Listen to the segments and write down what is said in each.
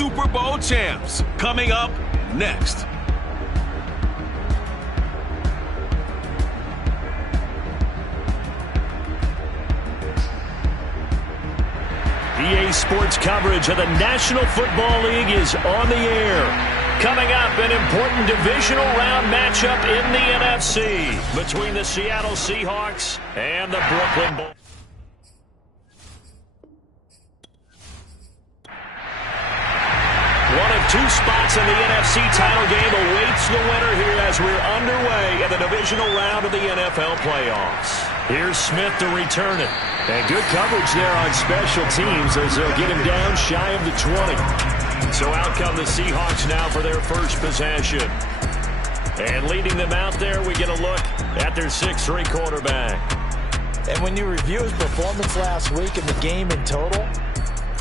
Super Bowl champs. Coming up next. EA Sports coverage of the National Football League is on the air. Coming up, an important divisional round matchup in the NFC between the Seattle Seahawks and the Brooklyn Bulls. One of two spots in the NFC title game awaits the winner here as we're underway in the divisional round of the NFL playoffs. Here's Smith to return it. And good coverage there on special teams as they'll get him down shy of the 20. So out come the Seahawks now for their first possession. And leading them out there, we get a look at their 6'3" quarterback. And when you review his performance last week in the game in total,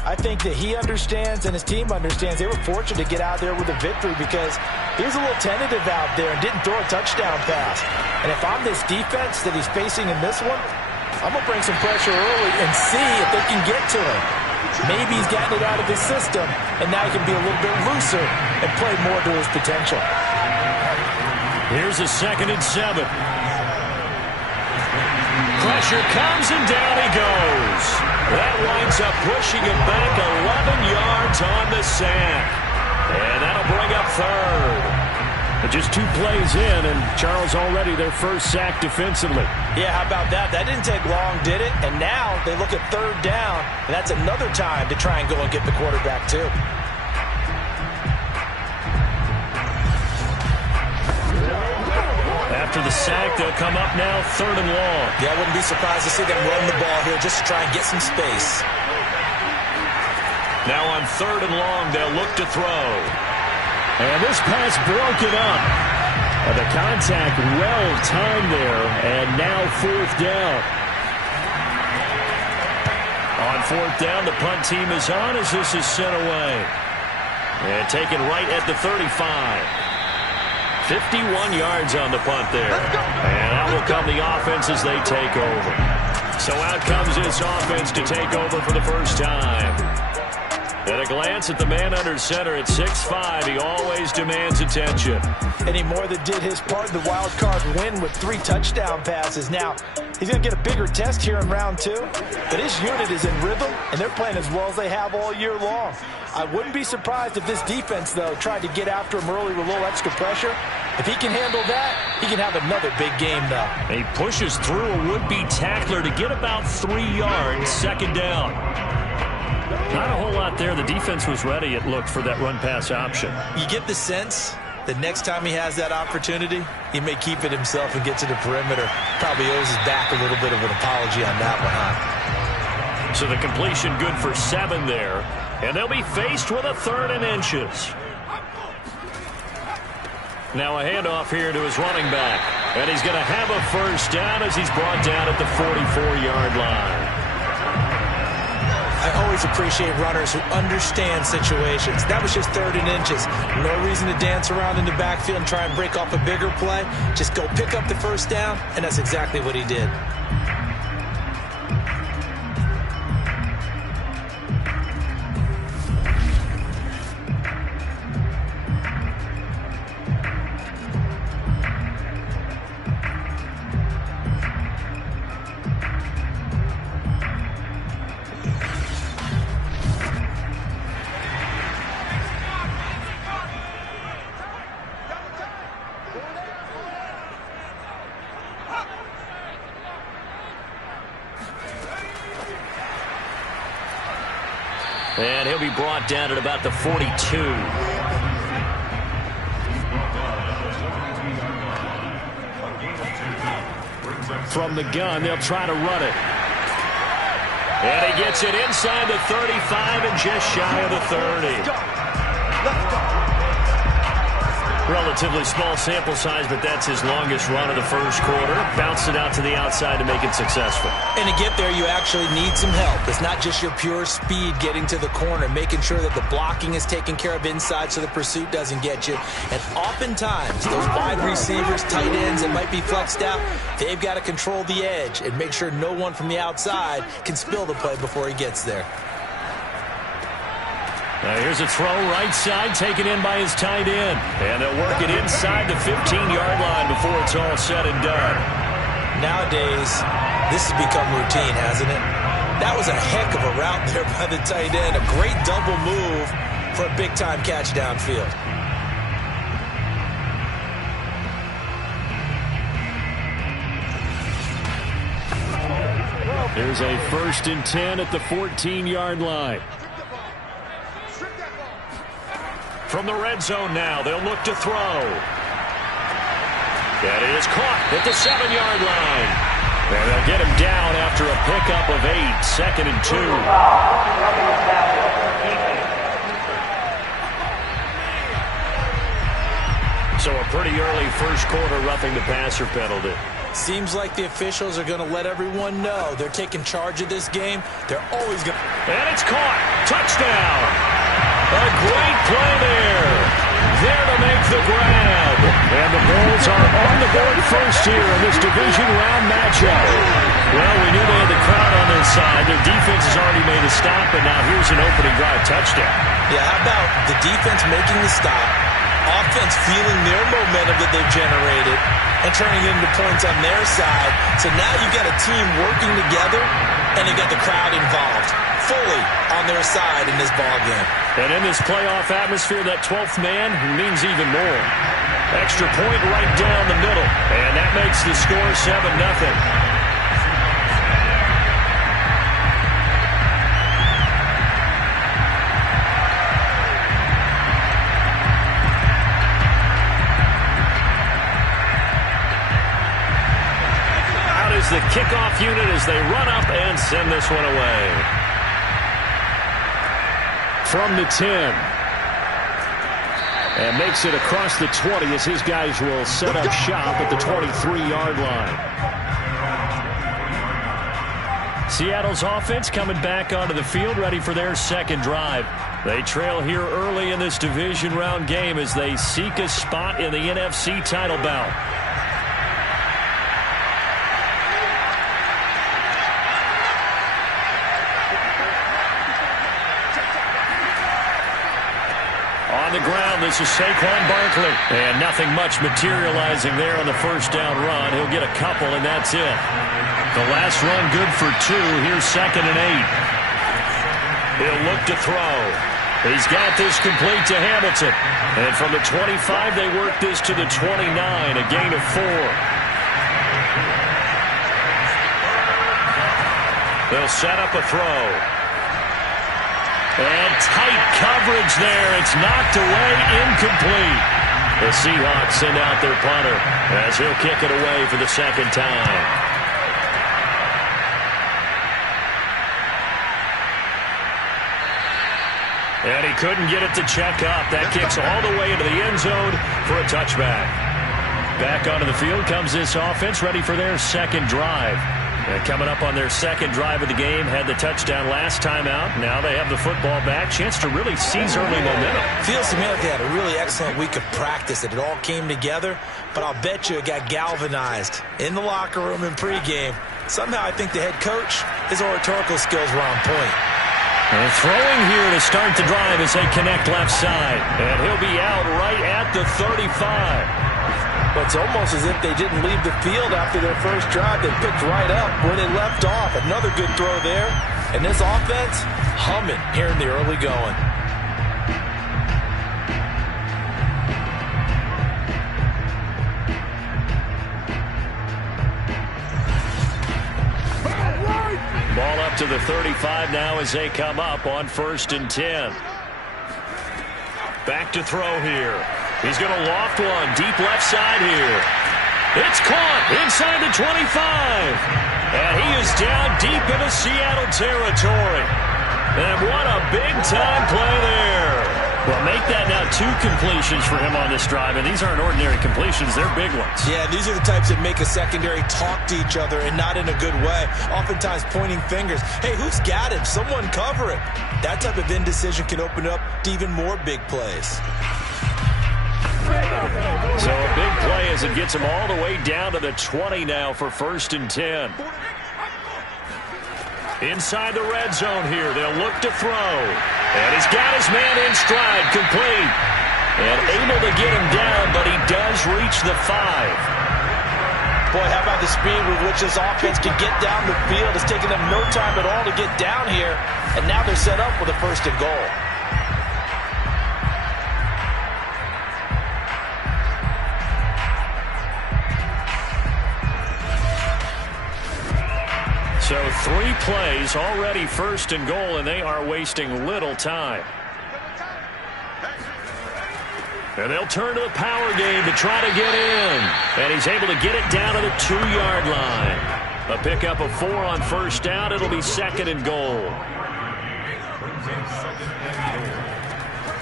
I think that he understands and his team understands they were fortunate to get out there with a victory because he was a little tentative out there and didn't throw a touchdown pass. And if I'm this defense that he's facing in this one, I'm going to bring some pressure early and see if they can get to him. Maybe he's gotten it out of his system, and now he can be a little bit looser and play more to his potential. Here's a 2nd and 7. Pressure comes, and down he goes. That winds up pushing him back 11 yards on the sack. And that'll bring up 3rd. But just 2 plays in, and Charles already their first sack defensively. Yeah, how about that? That didn't take long, did it? And now they look at 3rd down, and that's another time to try and go and get the quarterback too. After the sack, they'll come up now 3rd and long. Yeah, I wouldn't be surprised to see them run the ball here just to try and get some space. Now on 3rd and long, they'll look to throw. And this pass broken up. The contact well timed there, and now 4th down. On 4th down, the punt team is on as this is sent away. And taken right at the 35. 51 yards on the punt there. And out will come the offense as they take over. So out comes this offense to take over for the first time. At a glance at the man under center at 6'5", he always demands attention. And he more than did his part in the wild card win with 3 touchdown passes. Now, he's going to get a bigger test here in round 2. But his unit is in rhythm, and they're playing as well as they have all year long. I wouldn't be surprised if this defense, though, tried to get after him early with a little extra pressure. If he can handle that, he can have another big game, though. He pushes through a would-be tackler to get about 3 yards, 2nd down. Not a whole lot there. The defense was ready, it looked, for that run-pass option. You get the sense that next time he has that opportunity, he may keep it himself and get to the perimeter. Probably owes his back a little bit of an apology on that one, huh? So the completion good for 7 there. And they'll be faced with a 3rd and inches. Now a handoff here to his running back. And he's going to have a first down as he's brought down at the 44-yard line. I always appreciate runners who understand situations. That was just 3rd and inches. No reason to dance around in the backfield and try and break off a bigger play. Just go pick up the first down, and that's exactly what he did. And he'll be brought down at about the 42. From the gun, they'll try to run it. And he gets it inside the 35 and just shy of the 30. Relatively small sample size, but that's his longest run of the first quarter. Bounced it out to the outside to make it successful. And to get there, you actually need some help. It's not just your pure speed getting to the corner, making sure that the blocking is taken care of inside so the pursuit doesn't get you. And oftentimes, those wide receivers, tight ends that might be flexed out, they've got to control the edge and make sure no one from the outside can spill the play before he gets there. Here's a throw right side, taken in by his tight end. And they'll work it inside the 15-yard line before it's all said and done. Nowadays, this has become routine, hasn't it? That was a heck of a route there by the tight end. A great double move for a big-time catch downfield. There's a 1st and 10 at the 14-yard line. From the red zone now, they'll look to throw. That is caught at the 7-yard line. And they'll get him down after a pickup of 8, 2nd and 2. So a pretty early first quarter roughing the passer penalty. Seems like the officials are going to let everyone know they're taking charge of this game. They're always going to... And it's caught. Touchdown. A great play there. There to make the grab. And the Bulls are on the board first here in this division round matchup. Well, we knew they had the crowd on their side. Their defense has already made a stop, and now here's an opening drive touchdown. Yeah, how about the defense making the stop, offense feeling their momentum that they've generated, and turning it into points on their side. So now you've got a team working together, and they've got the crowd involved fully on their side in this ball game. And in this playoff atmosphere, that 12th man means even more. Extra point right down the middle, and that makes the score 7-0. The kickoff unit as they run up and send this one away. From the 10. And makes it across the 20 as his guys will set up shop at the 23-yard line. Seattle's offense coming back onto the field, ready for their second drive. They trail here early in this division round game as they seek a spot in the NFC title bout. On the ground, this is Saquon Barkley. And nothing much materializing there on the first down run. He'll get a couple, and that's it. The last run good for 2. Here's 2nd and 8. He'll look to throw. He's got this complete to Hamilton. And from the 25, they work this to the 29, a gain of 4. They'll set up a throw. And tight coverage there. It's knocked away, incomplete. The Seahawks send out their punter as he'll kick it away for the second time. And he couldn't get it to check up. That kicks all the way into the end zone for a touchback. Back onto the field comes this offense, ready for their second drive. And coming up on their second drive of the game, had the touchdown last time out. Now they have the football back. Chance to really seize early momentum. Feels to me like they had a really excellent week of practice, that it all came together. But I'll bet you it got galvanized in the locker room in pregame. Somehow I think the head coach, his oratorical skills were on point. And throwing here to start the drive as they connect left side. And he'll be out right at the 35. But it's almost as if they didn't leave the field after their first drive. They picked right up where they left off. Another good throw there. And this offense, humming here in the early going. Ball up to the 35 now as they come up on 1st and 10. Back to throw here. He's going to loft one deep left side here. It's caught inside the 25. And he is down deep into Seattle territory. And what a big-time play there. Well, make that now 2 completions for him on this drive. And these aren't ordinary completions. They're big ones. Yeah, these are the types that make a secondary talk to each other, and not in a good way. Oftentimes pointing fingers. Hey, who's got him? Someone cover it. That type of indecision can open up to even more big plays. So a big play as it gets him all the way down to the 20 now for 1st and 10. Inside the red zone here, they'll look to throw. And he's got his man in stride, complete. And able to get him down, but he does reach the 5. Boy, how about the speed with which this offense can get down the field? It's taken them no time at all to get down here, and now they're set up with a 1st and goal. So 3 plays, already 1st and goal, and they are wasting little time. And they'll turn to the power game to try to get in. And he's able to get it down to the 2-yard line. A pickup of 4 on 1st down. It'll be 2nd and goal.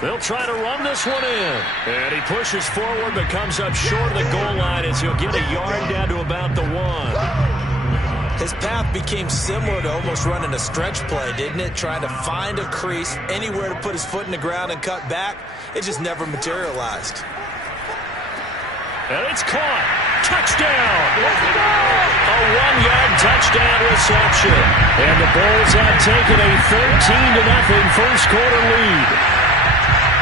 They'll try to run this one in. And he pushes forward but comes up short of the goal line as he'll get a yard down to about the 1. His path became similar to almost running a stretch play, didn't it? Trying to find a crease, anywhere to put his foot in the ground and cut back. It just never materialized. And it's caught. Touchdown. A 1-yard touchdown reception. And the Bulls have taken a 13-0 first quarter lead.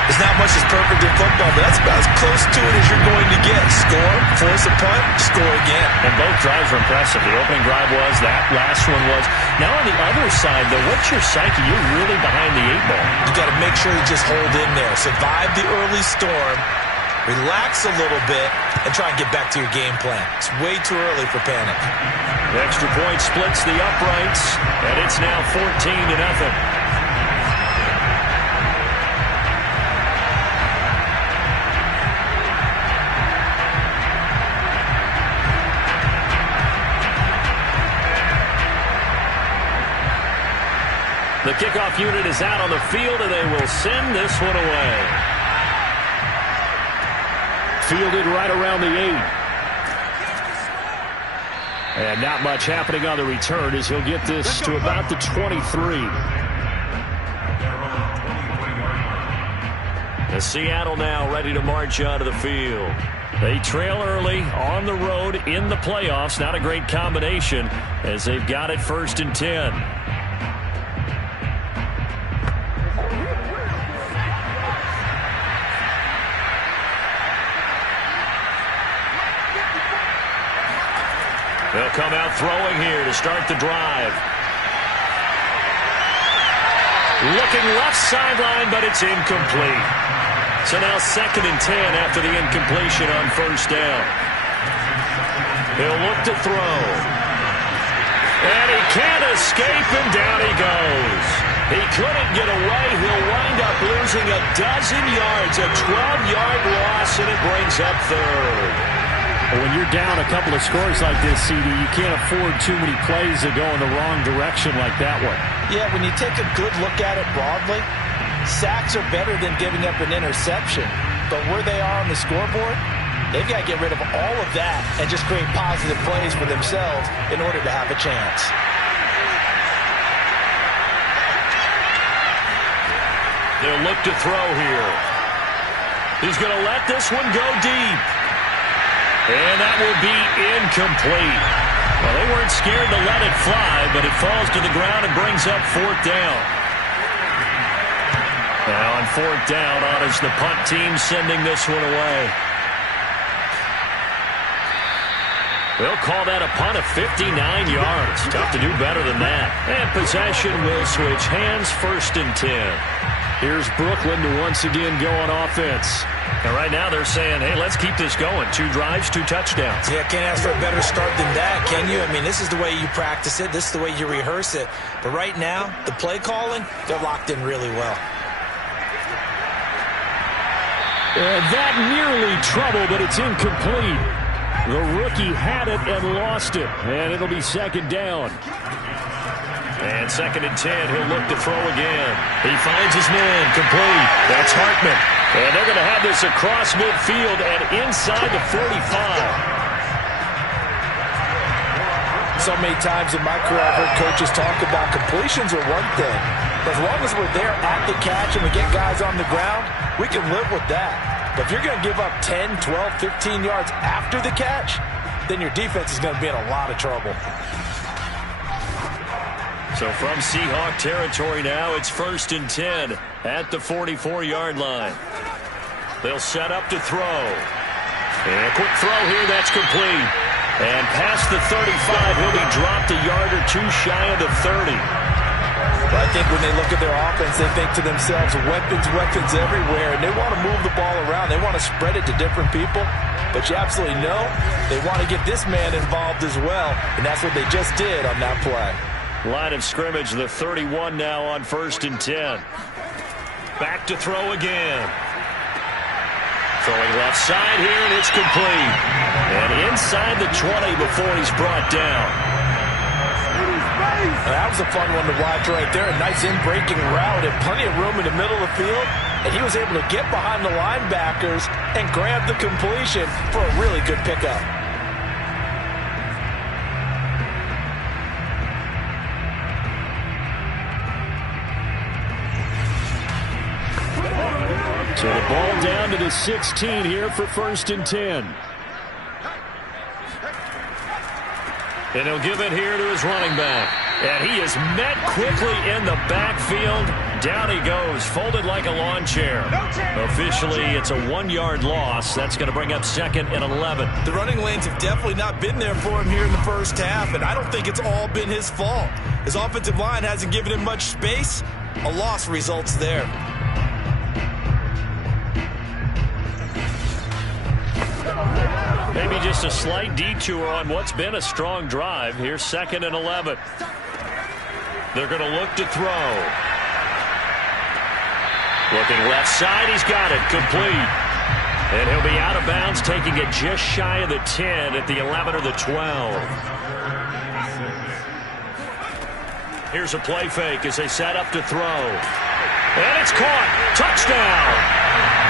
There's not much that's perfect in football, but that's about as close to it as you're going to get. Score, force a punt, score again. And both drives were impressive. The opening drive was, that last one was. Now on the other side, though, what's your psyche? You're really behind the 8-ball. You got to make sure you just hold in there. Survive the early storm, relax a little bit, and try and get back to your game plan. It's way too early for panic. The extra point splits the uprights, and it's now 14-0. The kickoff unit is out on the field, and they will send this one away. Fielded right around the 8. And not much happening on the return as he'll get this to about the 23. The Seattle now ready to march onto the field. They trail early on the road in the playoffs. Not a great combination as they've got it 1st and 10. They'll come out throwing here to start the drive. Looking left sideline, but it's incomplete. So now 2nd and 10 after the incompletion on 1st down. He'll look to throw. And he can't escape, and down he goes. He couldn't get away. He'll wind up losing a dozen yards, a 12-yard loss, and it brings up 3rd. When you're down a couple of scores like this, CD, you can't afford too many plays that go in the wrong direction like that one. Yeah, when you take a good look at it broadly, sacks are better than giving up an interception. But where they are on the scoreboard, they've got to get rid of all of that and just create positive plays for themselves in order to have a chance. They'll look to throw here. He's going to let this one go deep. And that will be incomplete. Well, they weren't scared to let it fly, but it falls to the ground and brings up 4th down. Now on 4th down, on is the punt team sending this one away. They'll call that a punt of 59 yards. Tough to do better than that. And possession will switch hands, 1st and 10. Here's Brooklyn to once again go on offense. And right now they're saying, hey, let's keep this going. 2 drives, 2 touchdowns. Yeah, can't ask for a better start than that, can you? I mean, this is the way you practice it. This is the way you rehearse it. But right now, the play calling, they're locked in really well. And that nearly trouble, but it's incomplete. The rookie had it and lost it. And it'll be 2nd down. And 2nd and 10, he'll look to throw again. He finds his man, complete. That's Hartman. And they're going to have this across midfield and inside the 45. So many times in my career, I've heard coaches talk about completions are one thing. But as long as we're there at the catch and we get guys on the ground, we can live with that. But if you're going to give up 10, 12, 15 yards after the catch, then your defense is going to be in a lot of trouble. So from Seahawk territory now, it's 1st and 10 at the 44-yard line. They'll set up to throw. And a quick throw here, that's complete. And past the 35, he'll be dropped a yard or two shy of the 30. But I think when they look at their offense, they think to themselves, weapons everywhere, and they want to move the ball around. They want to spread it to different people. But you absolutely know they want to get this man involved as well, and that's what they just did on that play. Line of scrimmage, the 31 now on 1st and 10. Back to throw again. Throwing left side here, and it's complete. And inside the 20 before he's brought down. That was a fun one to watch right there. A nice in-breaking route and plenty of room in the middle of the field. And he was able to get behind the linebackers and grab the completion for a really good pickup. So the ball down to the 16 here for 1st and 10. And he'll give it here to his running back. And he is met quickly in the backfield. Down he goes, folded like a lawn chair. Officially, it's a 1-yard loss. That's going to bring up 2nd and 11. The running lanes have definitely not been there for him here in the first half, and I don't think it's all been his fault. His offensive line hasn't given him much space. A loss results there. Maybe just a slight detour on what's been a strong drive. Here's 2nd and 11. They're going to look to throw. Looking left side, he's got it, complete. And he'll be out of bounds, taking it just shy of the 10 at the 11 or the 12. Here's a play fake as they set up to throw. And it's caught. Touchdown.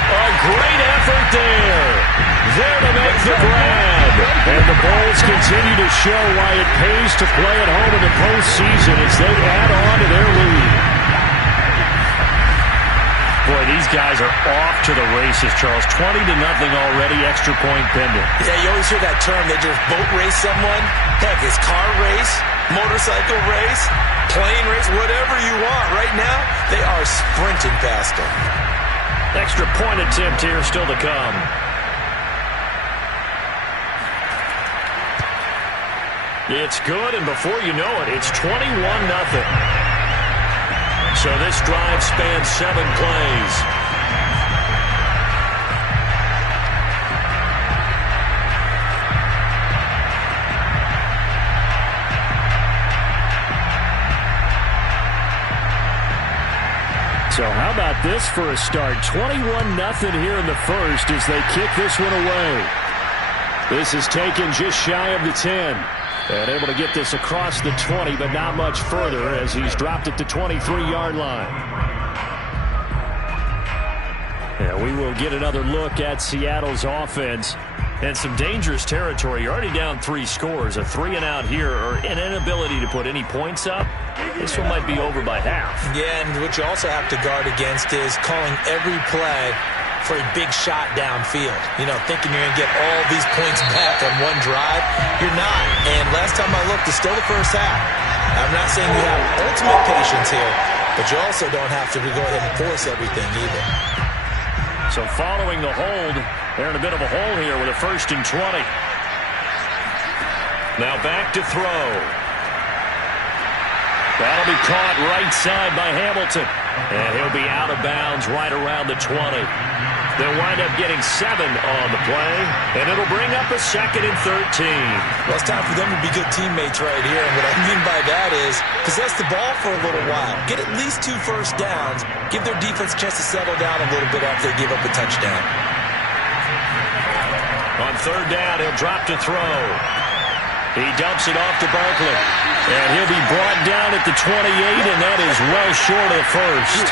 A great effort there. There to make the grab. And the Bulls continue to show why it pays to play at home in the postseason as they add on to their lead. Boy, these guys are off to the races, Charles. 20-0 already, extra point pending. Yeah, you always hear that term. They just boat race someone. Heck, it's car race, motorcycle race, plane race, whatever you want. Right now, they are sprinting past them. Extra point attempt here still to come. It's good, and before you know it, it's 21-0. So this drive spans 7 plays. So how about this for a start? 21-0 here in the first as they kick this one away. This is taken just shy of the 10. And able to get this across the 20, but not much further as he's dropped at the 23-yard line. Yeah, we will get another look at Seattle's offense. And some dangerous territory. You're already down 3 scores. A 3-and-out here or an inability to put any points up. This one might be over by half. Yeah, and what you also have to guard against is calling every play for a big shot downfield. You know, thinking you're going to get all these points back on one drive. You're not. And last time I looked, it's still the first half. I'm not saying you have ultimate patience here, but you also don't have to go ahead and force everything either. So following the hold, they're in a bit of a hole here with a 1st and 20. Now back to throw. That'll be caught right side by Hamilton. And he'll be out of bounds right around the 20. They'll wind up getting 7 on the play, and it'll bring up a 2nd and 13. Well, it's time for them to be good teammates right here, and what I mean by that is possess the ball for a little while. Get at least 2 first downs. Give their defense a chance to settle down a little bit after they give up a touchdown. On 3rd down, he'll drop to throw. He dumps it off to Barkley. And he'll be brought down at the 28, and that is well short of the first.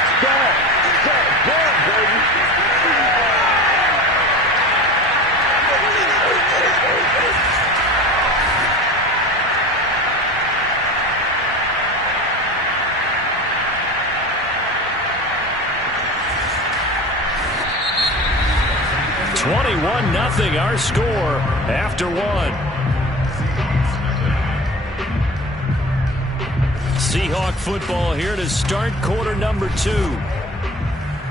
Nothing our score after 1. Seahawk football here to start quarter number 2.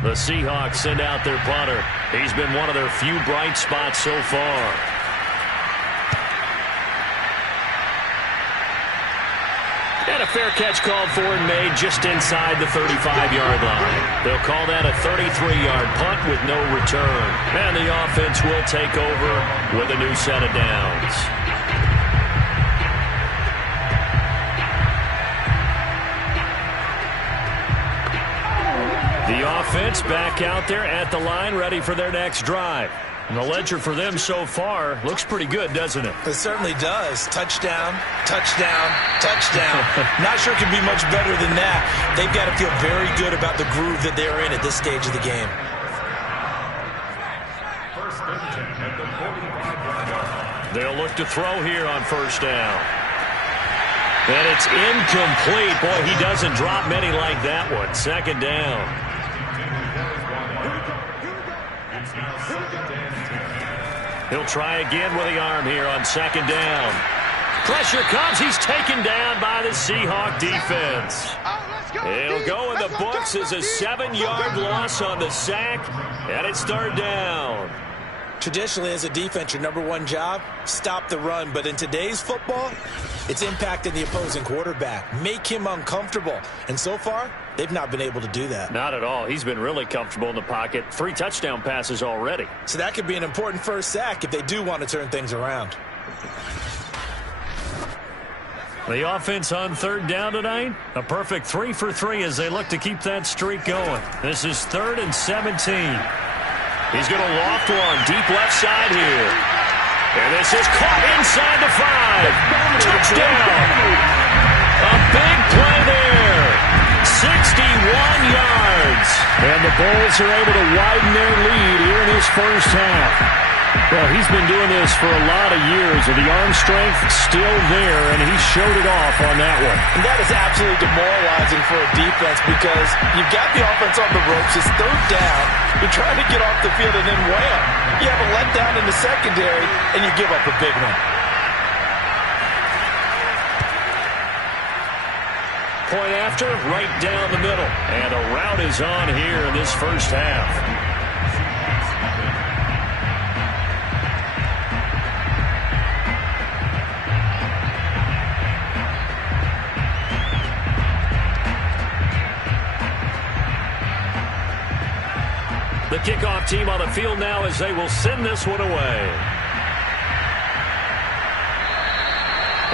The Seahawks send out their punter. He's been one of their few bright spots so far. And a fair catch called for and made just inside the 35-yard line. They'll call that a 33-yard punt with no return. And the offense will take over with a new set of downs. The offense back out there at the line, ready for their next drive. And the ledger for them so far looks pretty good, doesn't it? It certainly does. Touchdown, touchdown, touchdown. Not sure it could be much better than that. They've got to feel very good about the groove that they're in at this stage of the game. They'll look to throw here on first down. And it's incomplete. Boy, he doesn't drop many like that one. Second down. He'll try again with the arm here on second down. Pressure comes. He's taken down by the Seahawk defense. It'll go in the books as a 7-yard loss on the sack, and it's third down. Traditionally, as a defense, your number one job, stop the run. But in today's football, it's impacting the opposing quarterback. Make him uncomfortable. And so far, they've not been able to do that. Not at all. He's been really comfortable in the pocket. 3 touchdown passes already. So that could be an important first sack if they do want to turn things around. The offense on third down tonight, a perfect 3 for 3 as they look to keep that streak going. This is 3rd and 17. He's going to loft one deep left side here. And this is caught inside the 5. Touchdown. A big play there. 61 yards. And the Bulls are able to widen their lead here in this first half. Well, he's been doing this for a lot of years, with the arm strength still there, and he showed it off on that one. And that is absolutely demoralizing for a defense because you've got the offense on the ropes. It's third down. You're trying to get off the field, and then wham, you have a letdown in the secondary, and you give up a big one. Point after, right down the middle. And a rout is on here in this first half. The kickoff team on the field now as they will send this one away.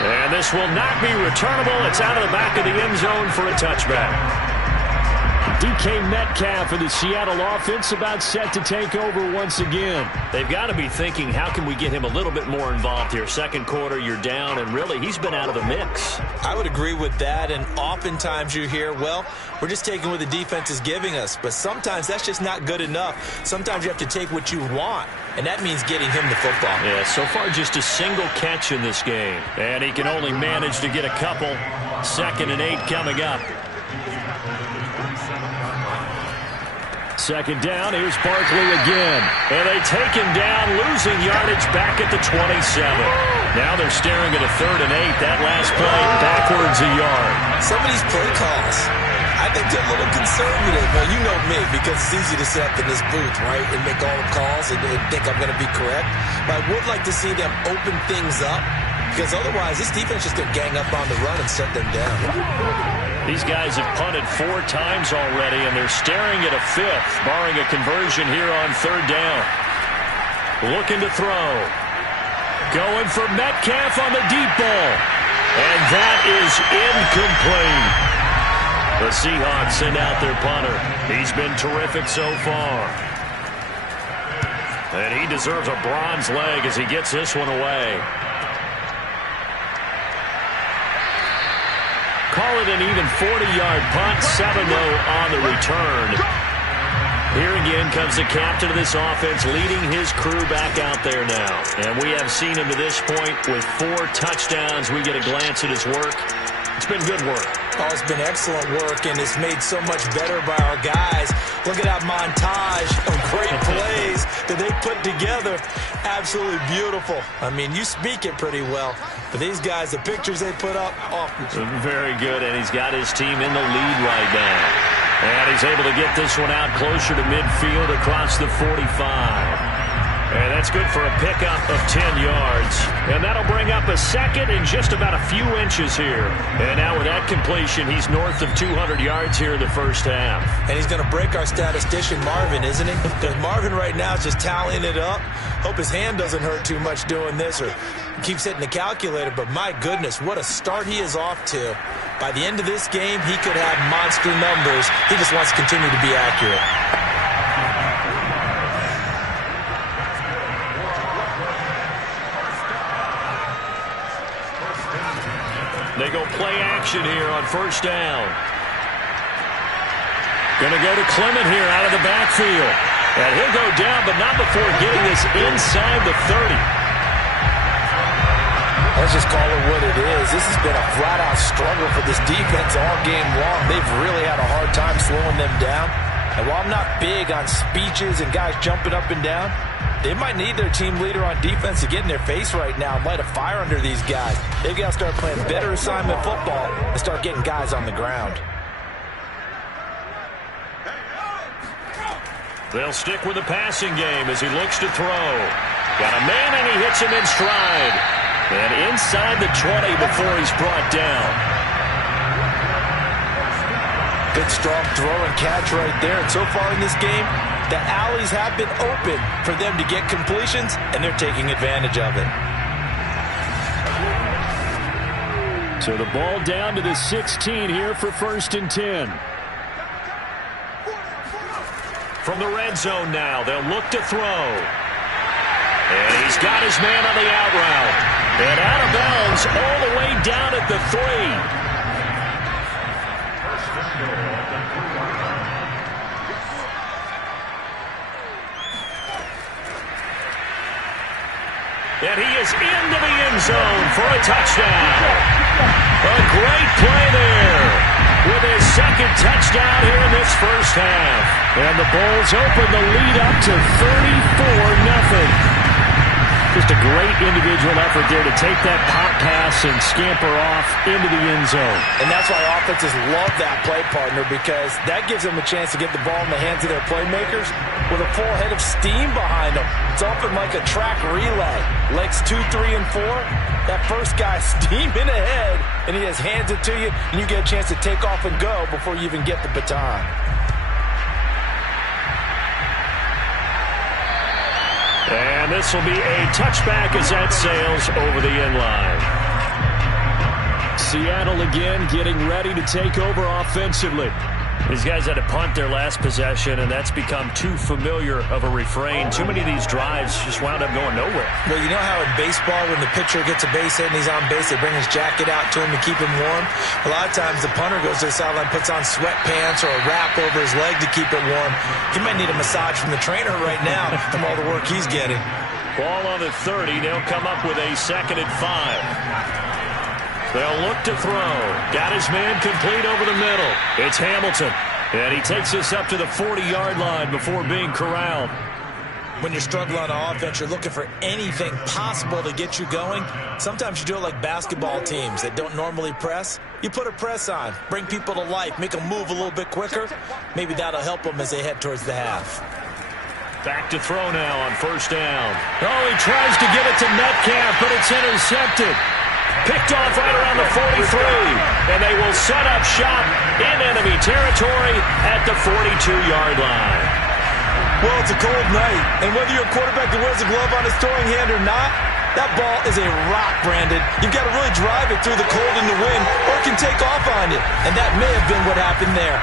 And this will not be returnable. It's out of the back of the end zone for a touchback. DK Metcalf of the Seattle offense about set to take over once again. They've got to be thinking, how can we get him a little bit more involved here? Second quarter, you're down, and really, he's been out of the mix. I would agree with that, and oftentimes you hear, well, we're just taking what the defense is giving us. But sometimes that's just not good enough. Sometimes you have to take what you want, and that means getting him the football. Yeah, so far just a single catch in this game. And he can only manage to get a couple. 2nd and 8 coming up. Second down, here's Barkley again. And they take him down, losing yardage back at the 27. Now they're staring at a 3rd and 8. That last play, backwards a yard. Some of these play calls, I think they're a little conservative. Well, you know me, because it's easy to sit up in this booth, right, and make all the calls and think I'm going to be correct. But I would like to see them open things up, because otherwise this defense is going to gang up on the run and shut them down. These guys have punted 4 times already, and they're staring at a 5th, barring a conversion here on 3rd down. Looking to throw. Going for Metcalf on the deep ball. And that is incomplete. The Seahawks send out their punter. He's been terrific so far. And he deserves a bronze leg as he gets this one away. Call it an even 40-yard punt, 7 though on the return. Here again comes the captain of this offense, leading his crew back out there now. And we have seen him to this point with 4 touchdowns. We get a glance at his work. It's been good work. Oh, it's been excellent work, and it's made so much better by our guys. Look at that montage of great plays that they put together, absolutely beautiful. I mean, you speak it pretty well. But these guys, the pictures they put up, very good, and he's got his team in the lead right now. And he's able to get this one out closer to midfield across the 45. And that's good for a pickup of 10 yards. And that'll bring up a second and just about a few inches here. And now with that completion, he's north of 200 yards here in the first half. And he's going to break our statistician, Marvin, isn't he? Because Marvin right now is just tallying it up. Hope his hand doesn't hurt too much doing this or keeps hitting the calculator. But my goodness, what a start he is off to. By the end of this game, he could have monster numbers. He just wants to continue to be accurate. They go play action here on first down. Going to go to Clement here out of the backfield. And he'll go down, but not before getting this inside the 30. Let's just call it what it is. This has been a flat-out struggle for this defense all game long. They've really had a hard time slowing them down. And while I'm not big on speeches and guys jumping up and down, they might need their team leader on defense to get in their face right now and light a fire under these guys. They've got to start playing better assignment football and start getting guys on the ground. They'll stick with the passing game as he looks to throw. Got a man and he hits him in stride. And inside the 20 before he's brought down. Good strong throw and catch right there. And so far in this game, the alleys have been open for them to get completions, and they're taking advantage of it. So the ball down to the 16 here for 1st and 10. From the red zone now, they'll look to throw. And he's got his man on the out route. And out of bounds all the way down at the 3. And he is into the end zone for a touchdown. A great play there with his second touchdown here in this first half. And the Bulls open the lead up to 34-0. Just a great individual effort there to take that pop pass and scamper off into the end zone. And that's why offenses love that play, partner, because that gives them a chance to get the ball in the hands of their playmakers with a full head of steam behind them. It's often like a track relay. Legs 2, 3, and 4. That first guy steaming ahead, and he just hands it to you, and you get a chance to take off and go before you even get the baton. And this will be a touchback as that sails over the end line. Seattle again getting ready to take over offensively. These guys had to punt their last possession, and that's become too familiar of a refrain. Too many of these drives just wound up going nowhere. Well, you know how in baseball when the pitcher gets a base hit and he's on base, they bring his jacket out to him to keep him warm? A lot of times the punter goes to the sideline, puts on sweatpants or a wrap over his leg to keep it warm. He might need a massage from the trainer right now from all the work he's getting. Ball on the 30. They'll come up with a 2nd and 5. They'll look to throw. Got his man complete over the middle. It's Hamilton. And he takes this up to the 40-yard line before being corralled. When you're struggling on offense, you're looking for anything possible to get you going. Sometimes you do it like basketball teams that don't normally press. You put a press on, bring people to life, make them move a little bit quicker. Maybe that'll help them as they head towards the half. Back to throw now on first down. Oh, he tries to give it to Metcalf, but it's intercepted. Picked off right around the 43. And they will set up shop in enemy territory at the 42-yard line. Well, it's a cold night, and whether you're a quarterback that wears a glove on his throwing hand or not, that ball is a rock, Brandon. You've got to really drive it through the cold and the wind, or it can take off on you. And that may have been what happened there.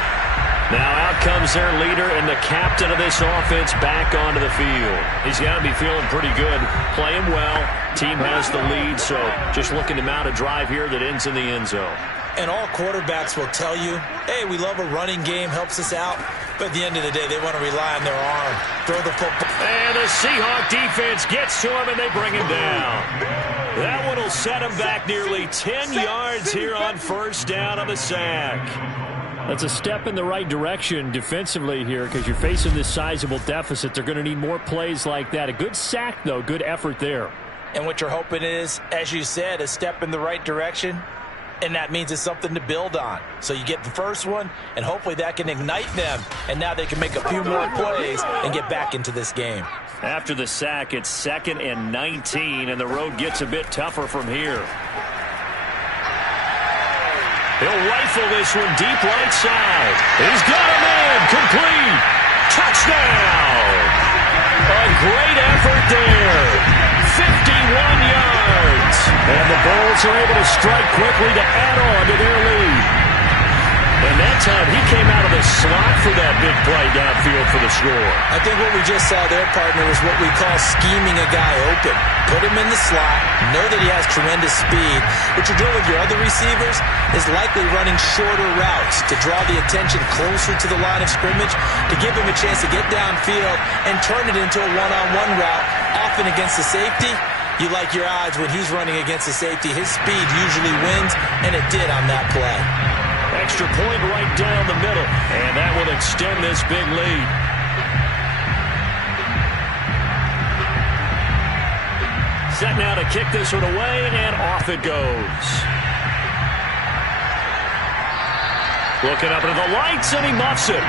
Now out comes their leader and the captain of this offense back onto the field. He's got to be feeling pretty good, playing well. Team has the lead, so just looking to mount a drive here that ends in the end zone. And all quarterbacks will tell you, hey, we love a running game, helps us out. But at the end of the day, they want to rely on their arm. Throw the football. And the Seahawks defense gets to him, and they bring him down. That one will set him back nearly 10 yards here on first down on the sack. That's a step in the right direction defensively here because you're facing this sizable deficit. They're going to need more plays like that. A good sack, though. Good effort there. And what you're hoping is, as you said, a step in the right direction, and that means it's something to build on. So you get the first one, and hopefully that can ignite them, and now they can make a few more plays and get back into this game. After the sack, it's 2nd and 19, and the road gets a bit tougher from here. He'll rifle this one deep right side. He's got him in. Complete. Touchdown. A great effort there. 51 yards. And the Bulls are able to strike quickly to add on to their lead. And that time he came out of the slot for that big play downfield for the score. I think what we just saw there, partner, is what we call scheming a guy open. Put him in the slot, know that he has tremendous speed. What you're doing with your other receivers is likely running shorter routes to draw the attention closer to the line of scrimmage, to give him a chance to get downfield and turn it into a one-on-one route, often against the safety. You like your odds when he's running against the safety. His speed usually wins, and it did on that play. Extra point right down the middle, and that will extend this big lead. Set now to kick this one away, and off it goes. Looking up into the lights, and he muffs it.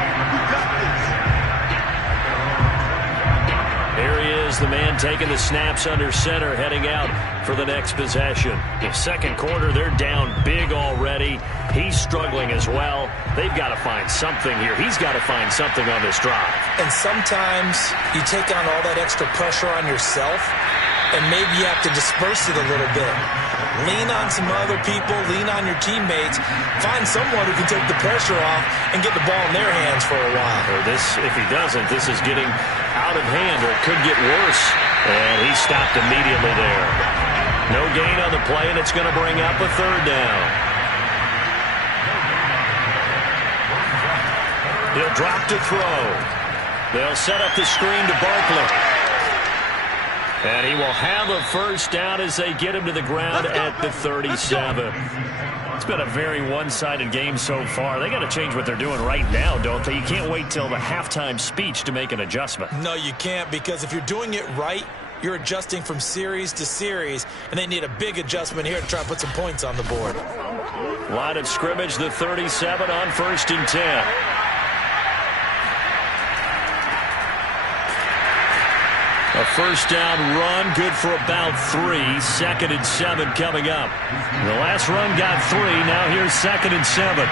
Here he is, the man taking the snaps under center, heading out for the next possession. The second quarter, they're down big already. He's struggling as well. They've got to find something here. He's got to find something on this drive. And sometimes you take on all that extra pressure on yourself, and maybe you have to disperse it a little bit. Lean on some other people, lean on your teammates, find someone who can take the pressure off and get the ball in their hands for a while. Or this, if he doesn't, this is getting out of hand, or it could get worse. And he stopped immediately there. No gain on the play, and it's going to bring up a third down. He'll drop to throw. They'll set up the screen to Barkley. And he will have a first down as they get him to the ground at the 37. It's been a very one-sided game so far. They got to change what they're doing right now, don't they? You can't wait till the halftime speech to make an adjustment. No, you can't, because if you're doing it right, you're adjusting from series to series, and they need a big adjustment here to try and put some points on the board. Line of scrimmage, the 37 on 1st and 10. A first down run, good for about 3. 2nd and 7 coming up. The last run got 3. Now here's 2nd and 7.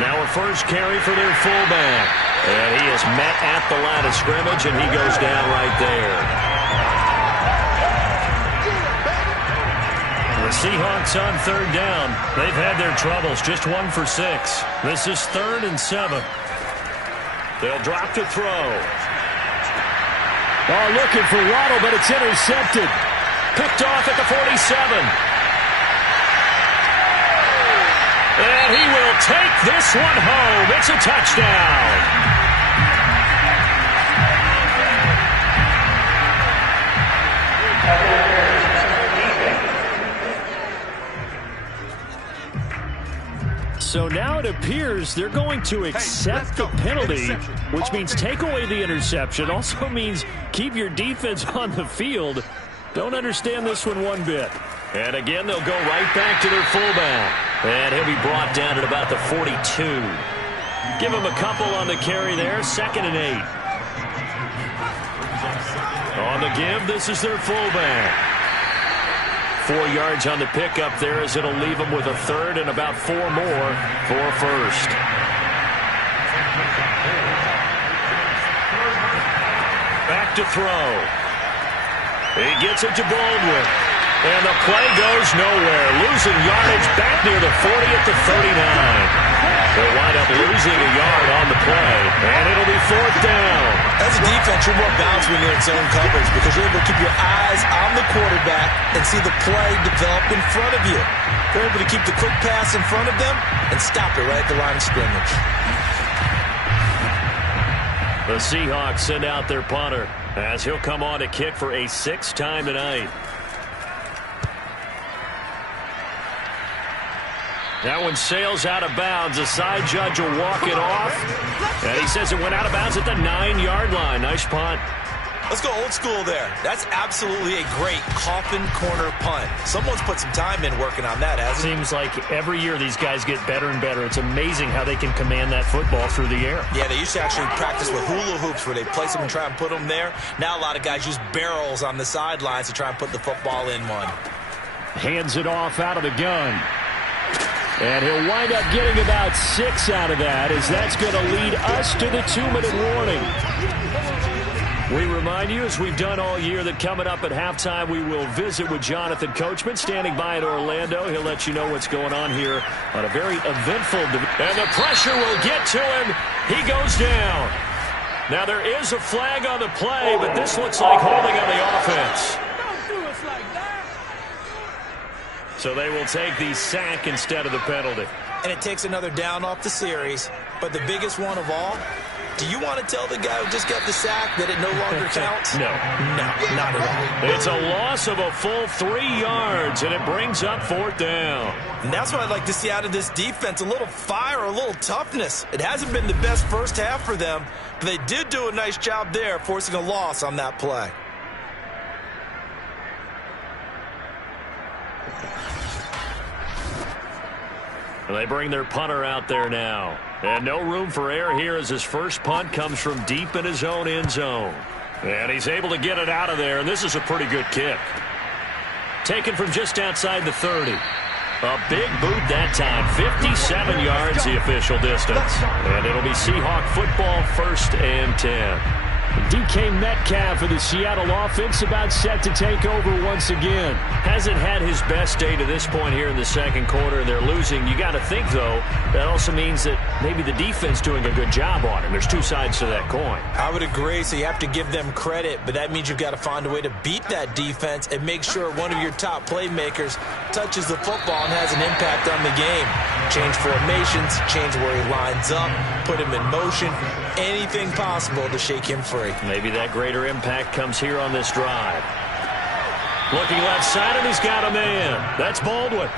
Now a first carry for their fullback. And he is met at the line of scrimmage, and he goes down right there. The Seahawks on 3rd down. They've had their troubles, just 1 for 6. This is 3rd and 7. They'll drop to throw. Oh, looking for Waddle, but it's intercepted. Picked off at the 47. And he will take this one home. It's a touchdown. So now it appears they're going to accept the penalty, which means take away the interception. Also means keep your defense on the field. Don't understand this one bit. And again, they'll go right back to their fullback. And he'll be brought down at about the 42. Give him a couple on the carry there. 2nd and 8. On the give, this is their fullback. 4 yards on the pickup there, as it'll leave them with a 3rd and about 4 more for a first. Back to throw. He gets it to Baldwin. And the play goes nowhere. Losing yardage back near the 40 at the 39. They'll wind up losing a yard on the play. And it'll be 4th down. As a defense, you're more balanced when you're in zone coverage because you're able to keep your eyes on the quarterback and see the play develop in front of you. You're able to keep the quick pass in front of them and stop it right at the line of scrimmage. The Seahawks send out their punter as he'll come on to kick for a 6th time tonight. That one sails out of bounds. The side judge will walk it off. And he says it went out of bounds at the 9-yard line. Nice punt. Let's go old school there. That's absolutely a great coffin corner punt. Someone's put some time in working on that, hasn't it? Seems like every year these guys get better and better. It's amazing how they can command that football through the air. Yeah, they used to actually practice with hula hoops where they place them and try and put them there. Now a lot of guys use barrels on the sidelines to try and put the football in one. Hands it off out of the gun. And he'll wind up getting about 6 out of that, as that's going to lead us to the 2-minute warning. We remind you, as we've done all year, that coming up at halftime, we will visit with Jonathan Coachman, standing by in Orlando. He'll let you know what's going on here on a very eventful. And the pressure will get to him. He goes down. Now, there is a flag on the play, but this looks like holding on the offense. So they will take the sack instead of the penalty. And it takes another down off the series. But the biggest one of all, do you want to tell the guy who just got the sack that it no longer counts? No. No, not at all. It's a loss of a full 3 yards, and it brings up 4th down. And that's what I'd like to see out of this defense, a little fire, a little toughness. It hasn't been the best first half for them, but they did do a nice job there, forcing a loss on that play. And they bring their punter out there now. And no room for error here as his first punt comes from deep in his own end zone. And he's able to get it out of there, and this is a pretty good kick. Taken from just outside the 30. A big boot that time. 57 yards the official distance. And it'll be Seahawk football, 1st and 10. DK Metcalf of the Seattle offense about set to take over once again. Hasn't had his best day to this point here in the second quarter. They're losing. You got to think, though, that also means that maybe the defense doing a good job on him. There's two sides to that coin. I would agree, so you have to give them credit, but that means you've got to find a way to beat that defense and make sure one of your top playmakers touches the football and has an impact on the game. Change formations, change where he lines up, put him in motion, anything possible to shake him free. Maybe that greater impact comes here on this drive. Looking left side, and he's got a man. That's Baldwin.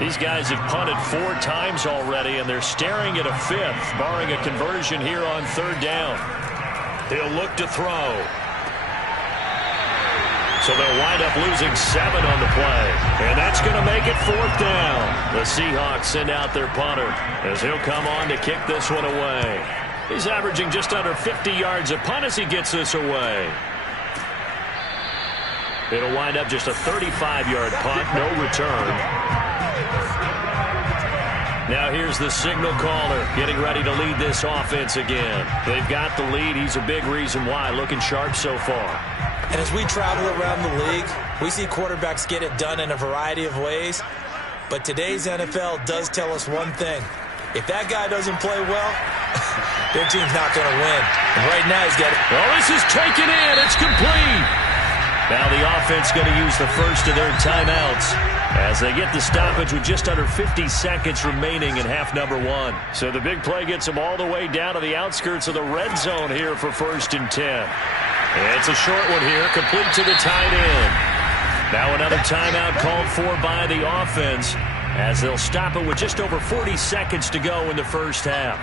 These guys have punted 4 times already, and they're staring at a 5th, barring a conversion here on 3rd down. He'll look to throw. So they'll wind up losing 7 on the play. And that's going to make it 4th down. The Seahawks send out their punter as he'll come on to kick this one away. He's averaging just under 50 yards a punt as he gets this away. It'll wind up just a 35-yard punt, no return. Now here's the signal caller getting ready to lead this offense again. They've got the lead. He's a big reason why. Looking sharp so far. And as we travel around the league, we see quarterbacks get it done in a variety of ways. But today's NFL does tell us one thing. If that guy doesn't play well, their team's not going to win. And right now he's got it. Well, this is taken in. It's complete. Now the offense going to use the first of their timeouts as they get the stoppage with just under 50 seconds remaining in half number 1. So the big play gets them all the way down to the outskirts of the red zone here for 1st and 10. It's a short one here, complete to the tight end. Now another timeout called for by the offense as they'll stop it with just over 40 seconds to go in the first half.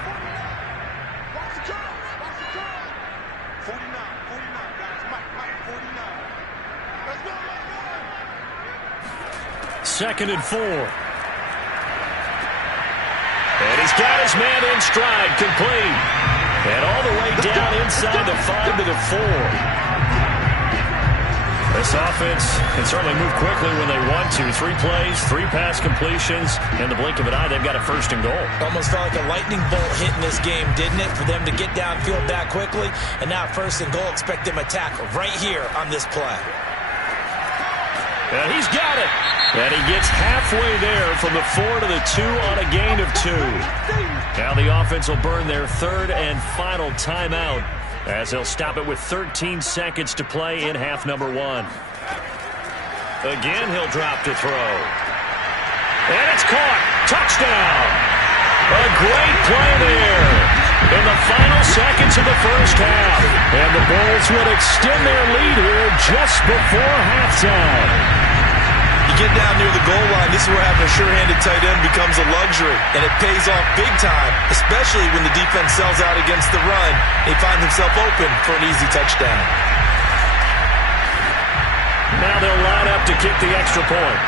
2nd and 4. And he's got his man in stride, complete. And all the way down inside the 5 to the 4. This offense can certainly move quickly when they want to. 3 plays, 3 pass completions. In the blink of an eye, they've got a 1st and goal. Almost felt like a lightning bolt hit in this game, didn't it? For them to get downfield that quickly. And now 1st and goal, expect them to tackle right here on this play. And he's got it. And he gets halfway there from the 4 to the 2 on a gain of 2. Now the offense will burn their 3rd and final timeout as they'll stop it with 13 seconds to play in half number 1. Again, he'll drop to throw. And it's caught. Touchdown. A great play there in the final seconds of the first half. And the Bulls would extend their lead here just before halftime. You get down near the goal line, this is where having a sure-handed tight end becomes a luxury, and it pays off big time, especially when the defense sells out against the run. He finds himself open for an easy touchdown. Now they'll line up to kick the extra point.